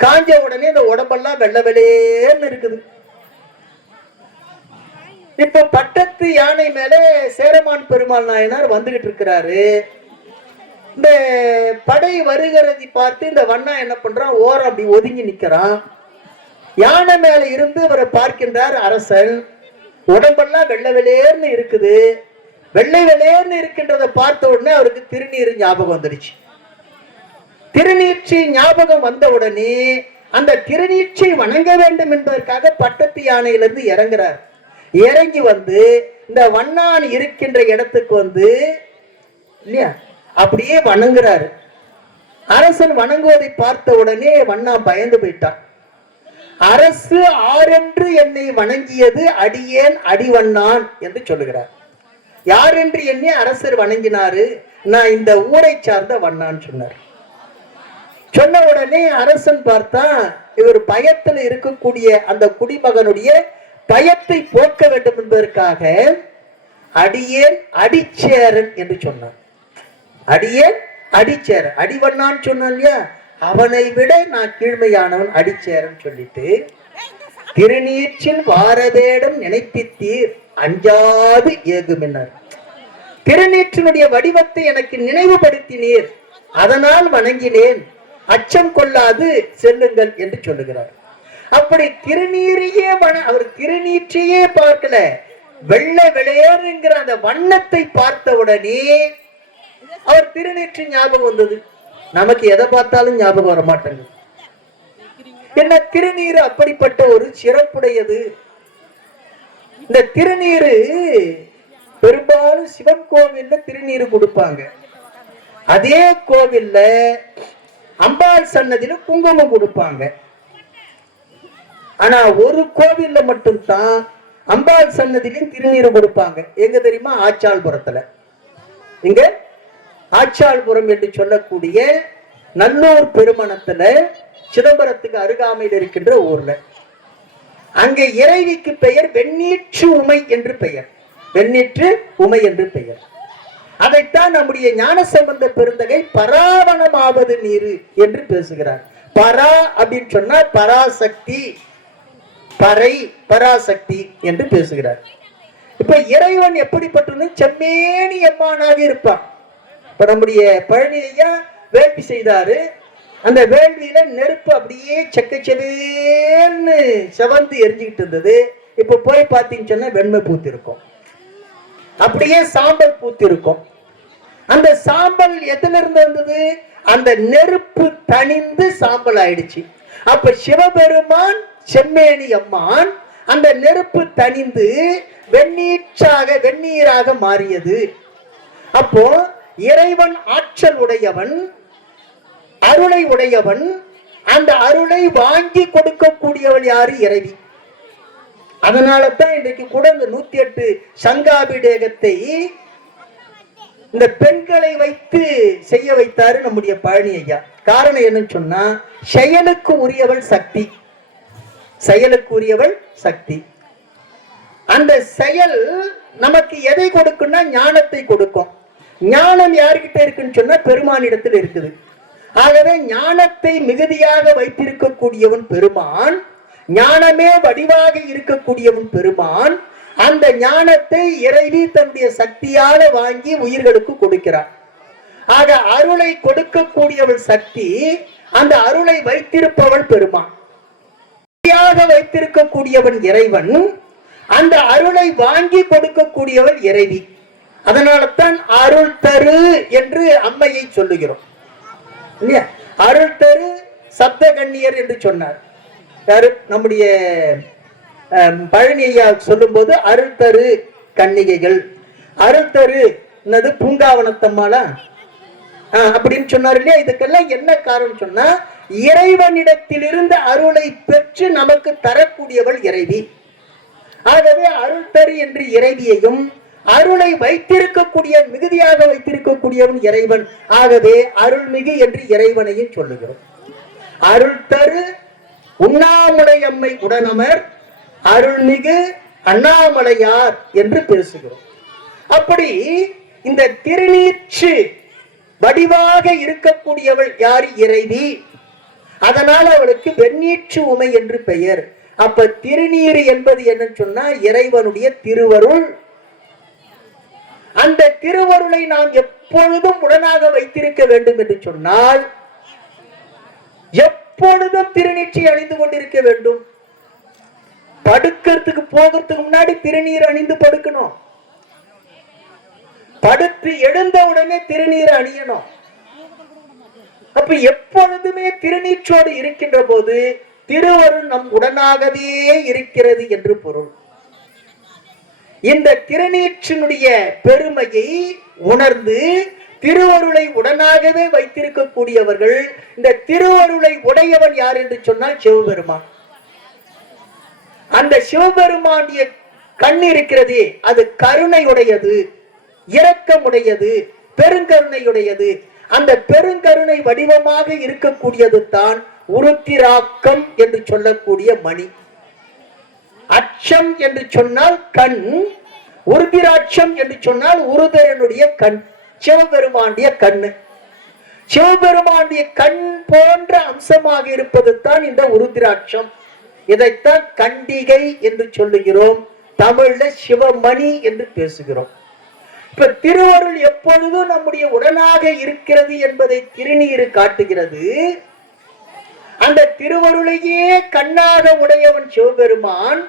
காஞ்ச உடனே அந்த உடம்பெல்லாம் வெள்ளை வெளேன்னு இருக்குது. இப்ப பட்டத்து யானை மேல சேரமான் பெருமாள் நாயனார் வந்துகிட்டு இருக்கிறாரு. இந்த படை வருகிறதை பார்த்து இந்த வண்ணா என்ன பண்றான், ஓரம் அப்படி ஒதுங்கி நிக்கிறான். யானை மேல இருந்து அவரை பார்க்கின்றார் அரசன். உடம்பெல்லாம் வெள்ளை வெளேர்னு இருக்குது. வெள்ளை வெளேர்னு இருக்கின்றதை பார்த்த உடனே அவருக்கு திருநீர் ஞாபகம் வந்துடுச்சு. திருநீற்றை ஞாபகம் வந்த உடனே அந்த திருநீற்றை வணங்க வேண்டும் என்பதற்காக பட்டத்து யானையிலிருந்து இறங்குறார். இறங்கி வந்து இந்த வண்ணான் இருக்கின்ற இடத்துக்கு வந்து இல்லையா அப்படியே வணங்குறாரு. அரசன் வணங்குவதை பார்த்த உடனே வண்ணா பயந்து போயிட்டான். அரசு ஆரென்று என்னை வணங்கியது அடியேன் அடிவண்ணான் என்று சொல்லுகிறார். யார் என்று எண்ணி அரசர் வணங்கினாரு, நான் இந்த ஊரை சார்ந்த வண்ணான் சொன்னார். சொன்ன உடனே அரசன் பார்த்தா இவர் பயத்தில் இருக்கக்கூடிய அந்த குடிமகனுடைய பயத்தை போக்க வேண்டும் என்பதற்காக அடியேன் அடிச்சேரன் என்று சொன்னார். அடியேன் அடிச்சேரன், அடிவண்ணான்னு சொன்னான் இல்லையா, அவனை விட நான் கீழ்மையானவன் அடிச்சேரன் சொல்லிட்டு, திருநீற்றில் வாரவேடம் நினைப்பித்தீர் அஞ்சாது ஏகுமின்னார். திருநீற்றினுடைய வடிவத்தை எனக்கு நினைவுபடுத்தினீர், அதனால் வணங்கினேன், அச்சம் கொள்ளாது செல்லுங்கள் என்று சொல்லுகிறார். அப்படி திருநீரையே அவர் திருநீற்றையே பார்க்கல, வெள்ளை வெளியேறுங்கிற அந்த வண்ணத்தை பார்த்தவுடனே அவர் திருநீற்று ஞாபகம் வந்தது. நமக்கு எதை பார்த்தாலும் ஞாபகம் வர மாட்டேங்குது. என்ன, திருநீர் அப்படிப்பட்ட ஒரு சிறப்புடையது. இந்த திருநீரு பெரும்பாலும் சிவன் கோவில்ல திருநீர் கொடுப்பாங்க. அதே கோவில்ல அம்பாள் சன்னதியில குங்குமம் கொடுப்பாங்க. ஆனா ஒரு கோவில்ல மட்டும்தான் அம்பாள் சன்னதியிலும் திருநீர் கொடுப்பாங்க. எங்க தெரியுமா? ஆச்சாள்புரத்துல. இங்க ஆச்சாள்புரம் என்று சொல்லக்கூடிய நல்லூர் பெருமணத்துல சிதம்பரத்துக்கு அருகாமையில் இருக்கின்ற ஊர்ல, அங்க இறைவிக்கு பெயர் வெண்ணீற்று உமை என்று பெயர். வெண்ணீற்று உமை என்று பெயர். அதைத்தான் நம்முடைய ஞானசம்பந்த பெருந்தகை பராவணமாவது நீரு என்று பேசுகிறார். பரா அப்படின்னு சொன்னா பராசக்தி, பறை பராசக்தி என்று பேசுகிறார். இப்ப இறைவன் எப்படிப்பட்ட செம்மேனி எம்மானாக இருப்பான். இப்ப நம்முடைய பழனி ஐயா வேள்வி செய்தாரு. அந்த வேள்வியில நெருப்பு அப்படியே செக்கச்செவேன்னு செவந்து எரிஞ்சுக்கிட்டு இருந்தது. இப்ப போய் பார்த்தீங்கன்னு சொன்னா வெண்மை பூத்து இருக்கும், அப்படியே சாம்பல் பூத்து இருக்கும். அந்த சாம்பல் எதுல இருந்து வந்தது? அந்த நெருப்பு தணிந்து சாம்பல் ஆயிடுச்சு. அப்ப சிவபெருமான் செம்மேனி அம்மான் அந்த நெருப்பு தணிந்து வெந்நீராக மாறியது. அப்போ இறைவன் ஆற்றல் உடையவன், அருளை உடையவன். அந்த அருளை வாங்கி கொடுக்கக்கூடியவள் யாரு? இறைவி. அதனால தான் இன்றைக்கு கூட இந்த 108 சங்காபிடேகத்தை இந்த பெண்களை வைத்து செய்ய வைத்தாரு நம்முடைய பழனி ஐயா. காரணம் என்னன்னு சொன்னா, செயலுக்கு உரியவள் சக்தி, செயலுக்கு உரியவள் சக்தி. அந்த செயல் நமக்கு எதை கொடுக்கும்னா ஞானத்தை கொடுக்கும். ஞானம் யார்கிட்ட இருக்குன்னு சொன்னா பெருமானிடத்தில் இருக்குது. ஆகவே ஞானத்தை மிகுதியாக வைத்திருக்கக்கூடியவன் பெருமான், ஞானமே வடிவாக இருக்கக்கூடியவன் பெருமான். அந்த ஞானத்தை இறைவி தன்னுடைய சக்தியால வாங்கி உயிர்களுக்கு கொடுக்கிறார். ஆக அருளை கொடுக்கக்கூடியவள் சக்தி, அந்த அருளை வைத்திருப்பவள் பெருமான், வைத்திருக்கக்கூடியவன் இறைவன், அந்த அருளை வாங்கி கொடுக்கக்கூடியவள் இறைவி. அதனால தான் அருள் தரு என்று அம்மையை சொல்லுகிறோம். அருள் தரு சப்த கண்ணியர் என்று சொன்னார் யாரு? நம்முடைய பழனி ஐயா சொல்லும் போது அருள் தரு கன்னிகைகள், அருள் தரு பூங்காவனத்தம்மாளா அப்படின்னு சொன்னார் இல்லையா? இதுக்கெல்லாம் என்ன காரணம் சொன்னா, இறைவனிடத்திலிருந்து அருளை பெற்று நமக்கு தரக்கூடியவள் இறைவி. ஆகவே அருள் தரு என்று இறைவியையும், அருளை வைத்திருக்கக்கூடிய மிகுதியாக வைத்திருக்கக்கூடியவன் இறைவன். ஆகவே அருள்மிகு என்று இறைவனையும் சொல்லுகிறோம். அருள் தரு உண்ணாமுலையம்மை உடனமர் அருள்மிகு அண்ணாமலையார் என்று பேசுகிறோம். அப்படி இந்த திருநீற்று வடிவாக இருக்கக்கூடியவள் யார்? இறைவி. அதனால் அவளுக்கு வெண்ணீற்று உமை என்று பெயர். அப்ப திருநீர் என்பது என்ன சொன்னா, இறைவனுடைய திருவருள். அந்த திருவருளை நாம் எப்பொழுதும் உடனாக வைத்திருக்க வேண்டும் என்று சொன்னால், எப்பொழுதும் திருநீற்றை அணிந்து கொண்டிருக்க வேண்டும். படுக்கிறதுக்கு போகிறதுக்கு முன்னாடி திருநீர் அணிந்து படுக்கணும். படுத்து எழுந்த உடனே திருநீர் அணியணும். அப்ப எப்பொழுதுமே திருநீற்றோடு இருக்கின்ற போது திருவருள் நம் உடனாகவே இருக்கிறது என்று பொருள். இந்த திருநீற்றினுடைய பெருமையை உணர்ந்து திருவருளை உடனாகவே வைத்திருக்கக்கூடியவர்கள். இந்த திருவருளை உடையவன் யார் என்று சொன்னால் சிவபெருமான். அந்த சிவபெருமானிய கண் இருக்கிறது, அது கருணையுடையது, இரக்கமுடையது, பெருங்கருணையுடையது. அந்த பெருங்கருணை வடிவமாக இருக்கக்கூடியது தான் உருத்திராக்கம் என்று சொல்லக்கூடிய மணி. அச்சம் என்று சொன்னால் கண், உருத்திராட்சம் என்று சொன்னால் உருதரனுடைய கண், சிவபெருமானுடைய கண்ணு. சிவபெருமானுடைய கண் போன்ற அம்சமாக இருப்பது தான் இந்த உருத்திராட்சம். இதைத்தான் கண்டிகை என்று சொல்லுகிறோம். தமிழ்ல சிவமணி என்று பேசுகிறோம். இப்ப திருவருள் எப்பொழுதும் நம்முடைய உடனாக இருக்கிறது என்பதை திருநீறு காட்டுகிறது. அந்த திருவருளையே கண்ணாக உடையவன் சிவபெருமான்.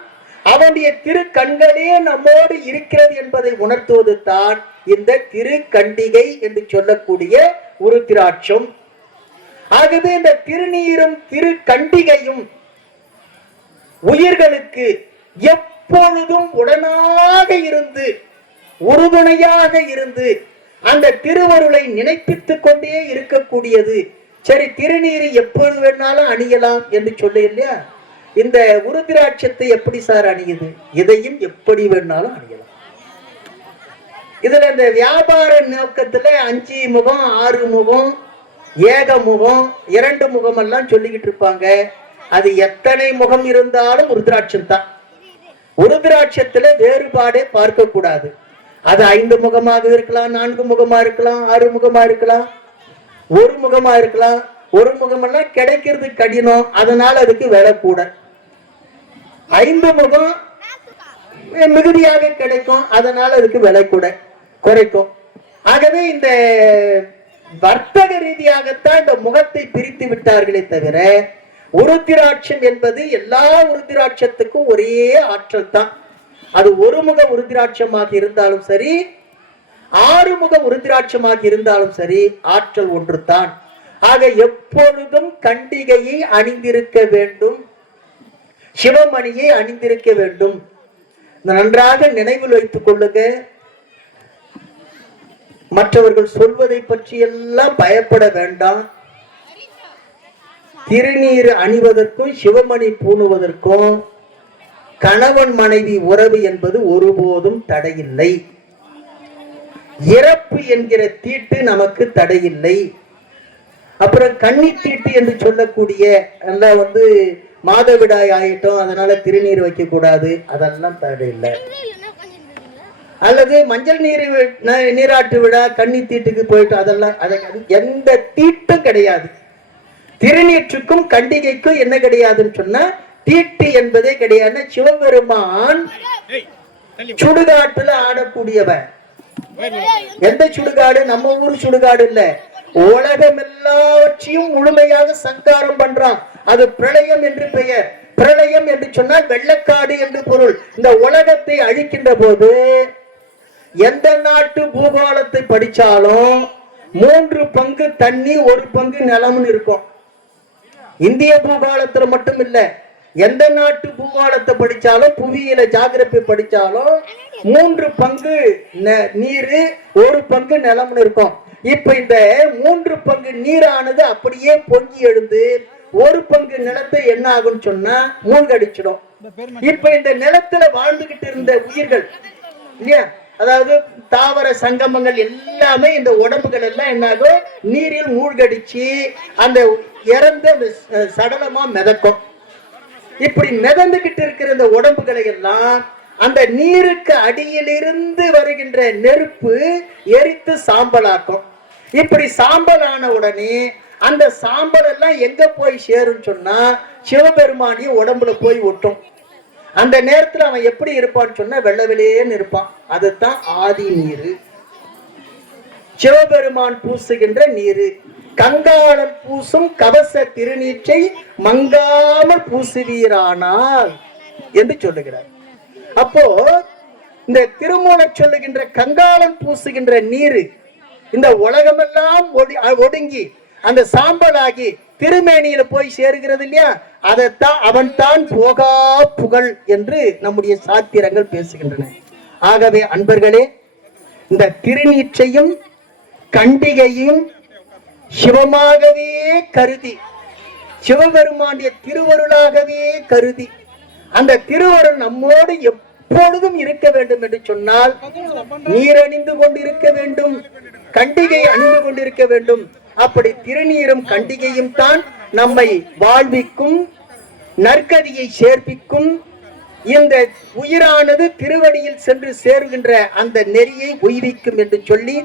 அவனுடைய திரு கண்களே நம்மோடு இருக்கிறது என்பதை உணர்த்துவது தான் இந்த திரு கண்டிகை என்று சொல்லக்கூடிய உருத்திராட்சம். ஆகவே இந்த திருநீரும் திரு கண்டிகையும் உயிர்களுக்கு எப்பொழுதும் உடனாக இருந்து, உறுதுணையாக இருந்து, அந்த திருவருளை நினைப்பித்துக் கொண்டே இருக்கக்கூடியது. சரி, திருநீரை எப்பொழுது வேணாலும் அணியலாம் என்று சொல்ல இல்லையா? இந்த உருத்திராட்சத்தை எப்படி சார் அணியுது? இதையும் எப்படி வேணாலும் அணியலாம். இதுல இந்த வியாபார நோக்கத்துல 5 முகம் 6 முகம் ஏக முகம் 2 முகம் எல்லாம் சொல்லிக்கிட்டு இருப்பாங்க. அது எத்தனை முகம் இருந்தாலும் உருத்திராட்சம் தான். உருத்திராட்சத்துல வேறுபாடே பார்க்க கூடாது. அது 5 முகமாக இருக்கலாம், 4 முகமா இருக்கலாம், 6 முகமா இருக்கலாம், 1 முகமா இருக்கலாம். 1 முகமெல்லாம் கிடைக்கிறது கடினம், அதனால அதுக்கு விலை கூட. 5 முகம் மிகுதியாக கிடைக்கும், அதனால அதுக்கு விலை கூட குறைக்கும். ஆகவே இந்த வர்த்தக ரீதியாகத்தான் இந்த முகத்தை பிரித்து விட்டார்களே தவிர, உருத்திராட்சம் என்பது எல்லா உருத்திராட்சத்துக்கும் ஒரே ஆற்றல் தான். அது ஒருமுக உருத்திராட்சமாக இருந்தாலும் சரி, ஆறுமுக உருத்திராட்சமாக இருந்தாலும் சரி ஆற்றல் ஒன்றுதான். ஆக எப்பொழுதும் கண்டிகையை அணிந்திருக்க வேண்டும், சிவமணியை அணிந்திருக்க வேண்டும். நன்றாக நினைவில் வைத்துக் கொள்ளுங்க. மற்றவர்கள் சொல்வதை பற்றி எல்லாம் பயப்பட வேண்டாம். திருநீர் அணிவதற்கும் சிவமணி பூணுவதற்கும் கணவன் மனைவி உறவு என்பது ஒருபோதும் தடையில்லை. இறப்பு என்கிற தீட்டு நமக்கு தடையில்லை. அப்புறம் கன்னி தீட்டு என்று சொல்லக்கூடிய மாதவிடாய் ஆயிட்டோம் அதனால திருநீர் வைக்க கூடாது, அதெல்லாம் தடையில்லை. அல்லது மஞ்சள் நீராட்டு விழா கன்னி தீட்டுக்கு போயிட்டு அதெல்லாம் எந்த தீட்டும் கிடையாது. திருநீற்றுக்கும் கண்டிகைக்கும் என்ன கிடையாதுன்னு சொன்னா தீட்டு என்பதே கிடையாது. சிவபெருமான் சுடுகாட்டுல ஆடக்கூடியவன். எந்த சுடுகாடு? நம்ம ஊர் சுடுகாடு இல்ல, உலகம் எல்லாவற்றையும் முழுமையாக சங்காரம் பண்றான். அது பிரளயம் என்று பெயர். பிரளயம் என்று சொன்னால் வெள்ளக்காடு என்று பொருள். இந்த உலகத்தை அழிக்கின்ற போது எந்த நாட்டு பூகோளத்தை படிச்சாலும் 3 பங்கு தண்ணி 1 பங்கு நிலம்னு இருக்கும். இந்திய பூகோளத்துல மட்டும் இல்ல, எந்த நாட்டு பூகோளத்தை படிச்சாலும் புவியியல ஜாகிரபி படிச்சாலும் 3 பங்கு நீரு 1 பங்கு நிலம்னு இருக்கும். இப்ப இந்த 3 பங்கு நீரானது அப்படியே பொங்கி எழுந்து 1 பங்கு நிலத்தை என்ன ஆகும் சொன்னா மூழ்கடிச்சிடும். இப்ப இந்த நிலத்துல வாழ்ந்துகிட்டு இருந்த உயிர்கள் இல்லையா, அதாவது தாவர சங்கமங்கள் எல்லாமே இந்த உடம்புகள் எல்லாம் என்னாகும், நீரில் மூழ்கடிச்சு அந்த இறந்த சடலமா மிதக்கும். இப்படி மிதந்துகிட்டு இருக்கிற இந்த உடம்புகளை எல்லாம் அந்த நீருக்கு அடியிலிருந்து வருகின்ற நெருப்பு எரித்து சாம்பலாக்கும். இப்படி சாம்பலான உடனே அந்த சாம்பல் எல்லாம் எங்க போய் சேரும் சொன்னா சிவபெருமானிய உடம்புல போய் ஒட்டும். அந்த நேரத்துல அவன் எப்படி இருப்பான்னு சொன்னா வெள்ளை வெளியேன்னு இருப்பான். அதுதான் ஆதி நீரு, சிவபெருமான் பூசுகின்ற நீரு. கங்காளன் பூசும் கவச திருநீற்றை மங்காமல் பூசுவீரானால் என்று சொல்லுகிறார். அப்போ இந்த திருமூல சொல்லுகின்ற கங்காளன் பூசுகின்ற நீரு இந்த உலகமெல்லாம் ஒடுங்கி அந்த சாம்பலாகி திருமேனியில போய் சேருகிறது இல்லையா, அதைத்தான் அவன் தான் போகா புகழ் என்று நம்முடைய சாத்திரங்கள் பேசுகின்றன. ஆகவே அன்பர்களே, இந்த திருநீற்றையும் கண்டிகையும் சிவமாகவே கருதி, சிவபெருமானுடைய திருவருளாகவே கருதி, அந்த திருவருள் நம்மோடு எப்பொழுதும் இருக்க வேண்டும் என்று சொன்னால் நீர் அணிந்து கொண்டிருக்க வேண்டும், கண்டிகை அணிந்து கொண்டிருக்க வேண்டும். அப்படி திருநீரும் கண்டிகையும் தான் நம்மை வாழ்விக்கும், நற்கதியை சேர்ப்பிக்கும். இந்த உயிரானது திருவடியில் சென்று சேருகின்ற அந்த நெறியை உய்விக்கும் என்று சொல்லி,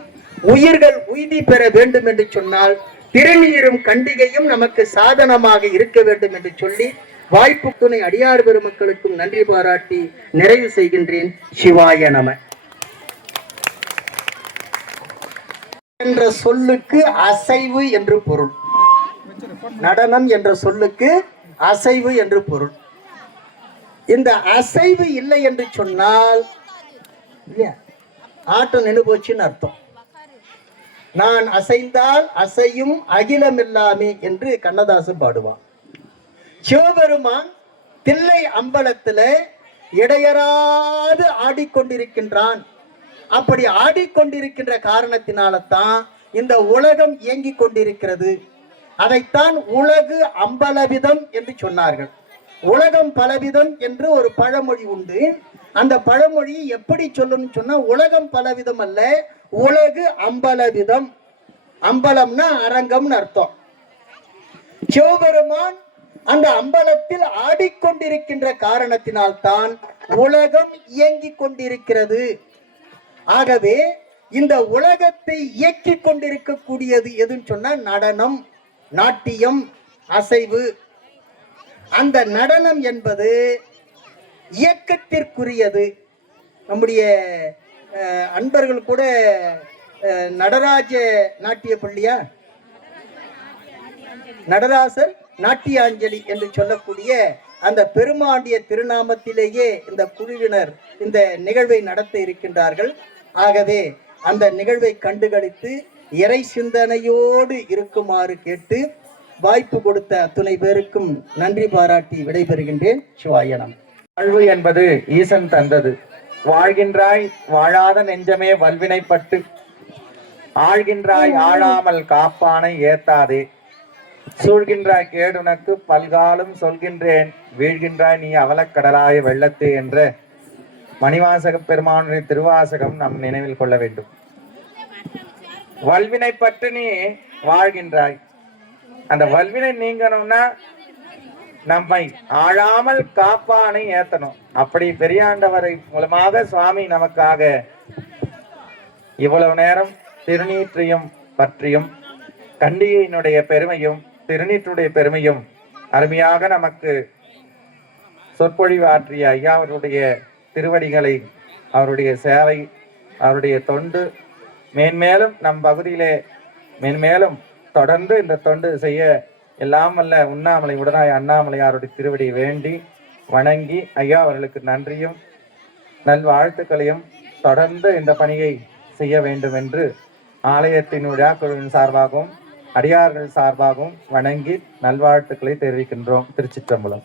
உயிர்கள் உய்தி பெற வேண்டும் என்று சொன்னால் திருநீரும் கண்டிகையும் நமக்கு சாதனமாக இருக்க வேண்டும் என்று சொல்லி வாய்ப்பு துணை அடியார் பெருமக்களுக்கும் நன்றி பாராட்டி நிறைவு செய்கின்றேன். சிவாய நம. என்ற சொல்லுக்கு அசைவு என்று பொருள். நடனம் என்ற சொல்லுக்கு அசைவு என்று பொருள். இந்த அசைவு இல்லை என்று சொன்னால் ஆட்டம் நின்று போச்சுன்னு அர்த்தம். நான் அசைந்தால் அசையும் அகிலம் எல்லாமே என்று கண்ணதாசன் பாடுவான். சிவபெருமான் தில்லை அம்பலத்துல இடையறாது ஆடிக்கொண்டிருக்கின்றான். அப்படி ஆடிக்கொண்டிருக்கின்ற காரணத்தினால்தான் இந்த உலகம் இயங்கிக் கொண்டிருக்கிறது. அதைத்தான் உலகு அம்பலவிதம் என்று சொன்னார்கள். உலகம் பலவிதம் என்று ஒரு பழமொழி உண்டு. அந்த பழமொழி எப்படி சொல்லும் சொன்னா, உலகம் பலவிதம் அல்ல, உலகு அம்பலவிதம். அம்பலம்னா அரங்கம்னு அர்த்தம். சிவபெருமான் அந்த அம்பலத்தில் ஆடிக்கொண்டிருக்கின்ற காரணத்தினால்தான் உலகம் இயங்கிக் கொண்டிருக்கிறது. ஆகவே இந்த உலகத்தை இயக்கி கொண்டிருக்கக்கூடியது எதுன்னு சொன்னா நடனம், நாட்டியம், அசைவு. அந்த நடனம் என்பது இயக்கத்திற்குரியது. நம்முடைய அன்பர்கள் கூட நடராஜ நாட்டிய பள்ளியா, நடராசர் நாட்டியாஞ்சலி என்று சொல்லக்கூடிய அந்த பெருமாண்டிய திருநாமத்திலேயே இந்த குழுவினர் இந்த நிகழ்வை நடத்த இருக்கின்றார்கள். ஆகவே அந்த நிகழ்வை கண்டுகளித்து இறை சிந்தனையோடு இருக்குமாறு கேட்டு வாய்ப்பு கொடுத்த அத்துணை பேருக்கும் நன்றி பாராட்டி விடைபெறுகின்றேன். சிவாயனம். வாழ்வு என்பது ஈசன் தந்தது. வாழ்கின்றாய் வாழாத நெஞ்சமே வல்வினைப்பட்டு ஆழ்கின்றாய் ஆழாமல் காப்பானை ஏத்தாதே. சூழ்கின்றாய் கேடுனக்கு பல்காலும் சொல்கின்றேன் வீழ்கின்றாய் நீ அவலக்கடலாய வெள்ளத்தே என்ற மணிவாசக பெருமானுடைய திருவாசகம் நம் நினைவில் கொள்ள வேண்டும். வல்வினைப்பட்டு நீ வாழ்கின்றாய். அந்த வல்வினை நீங்கணும்னா நம்மை ஆழாமல் காப்பானை ஏத்தணும். அப்படி பெரியாண்டவரை மூலமாக சுவாமி நமக்காக இவ்வளவு நேரம் திருநீற்றையும் பற்றியும் கண்டிகையினுடைய பெருமையும் திருநீற்றுடைய பெருமையும் அருமையாக நமக்கு சொற்பொழிவு ஆற்றிய ஐயா அவருடைய திருவடிகளை, அவருடைய சேவை, அவருடைய தொண்டு மேன்மேலும் நம் பகுதியிலே மேன்மேலும் தொடர்ந்து இந்த தொண்டு செய்ய எல்லாம் வல்ல உண்ணாமலை உடனாய் அண்ணாமலையாருடைய திருவடியை வேண்டி வணங்கி ஐயா அவர்களுக்கு நன்றியும் நல்வாழ்த்துக்களையும் தொடர்ந்து இந்த பணியை செய்ய வேண்டும் என்று ஆலயத்தின் விழாக்குழுவின் சார்பாகவும் அடியார்கள் சார்பாகவும் வணங்கி நல்வாழ்த்துக்களை தெரிவிக்கின்றோம். திருச்சிற்றம்பலம்.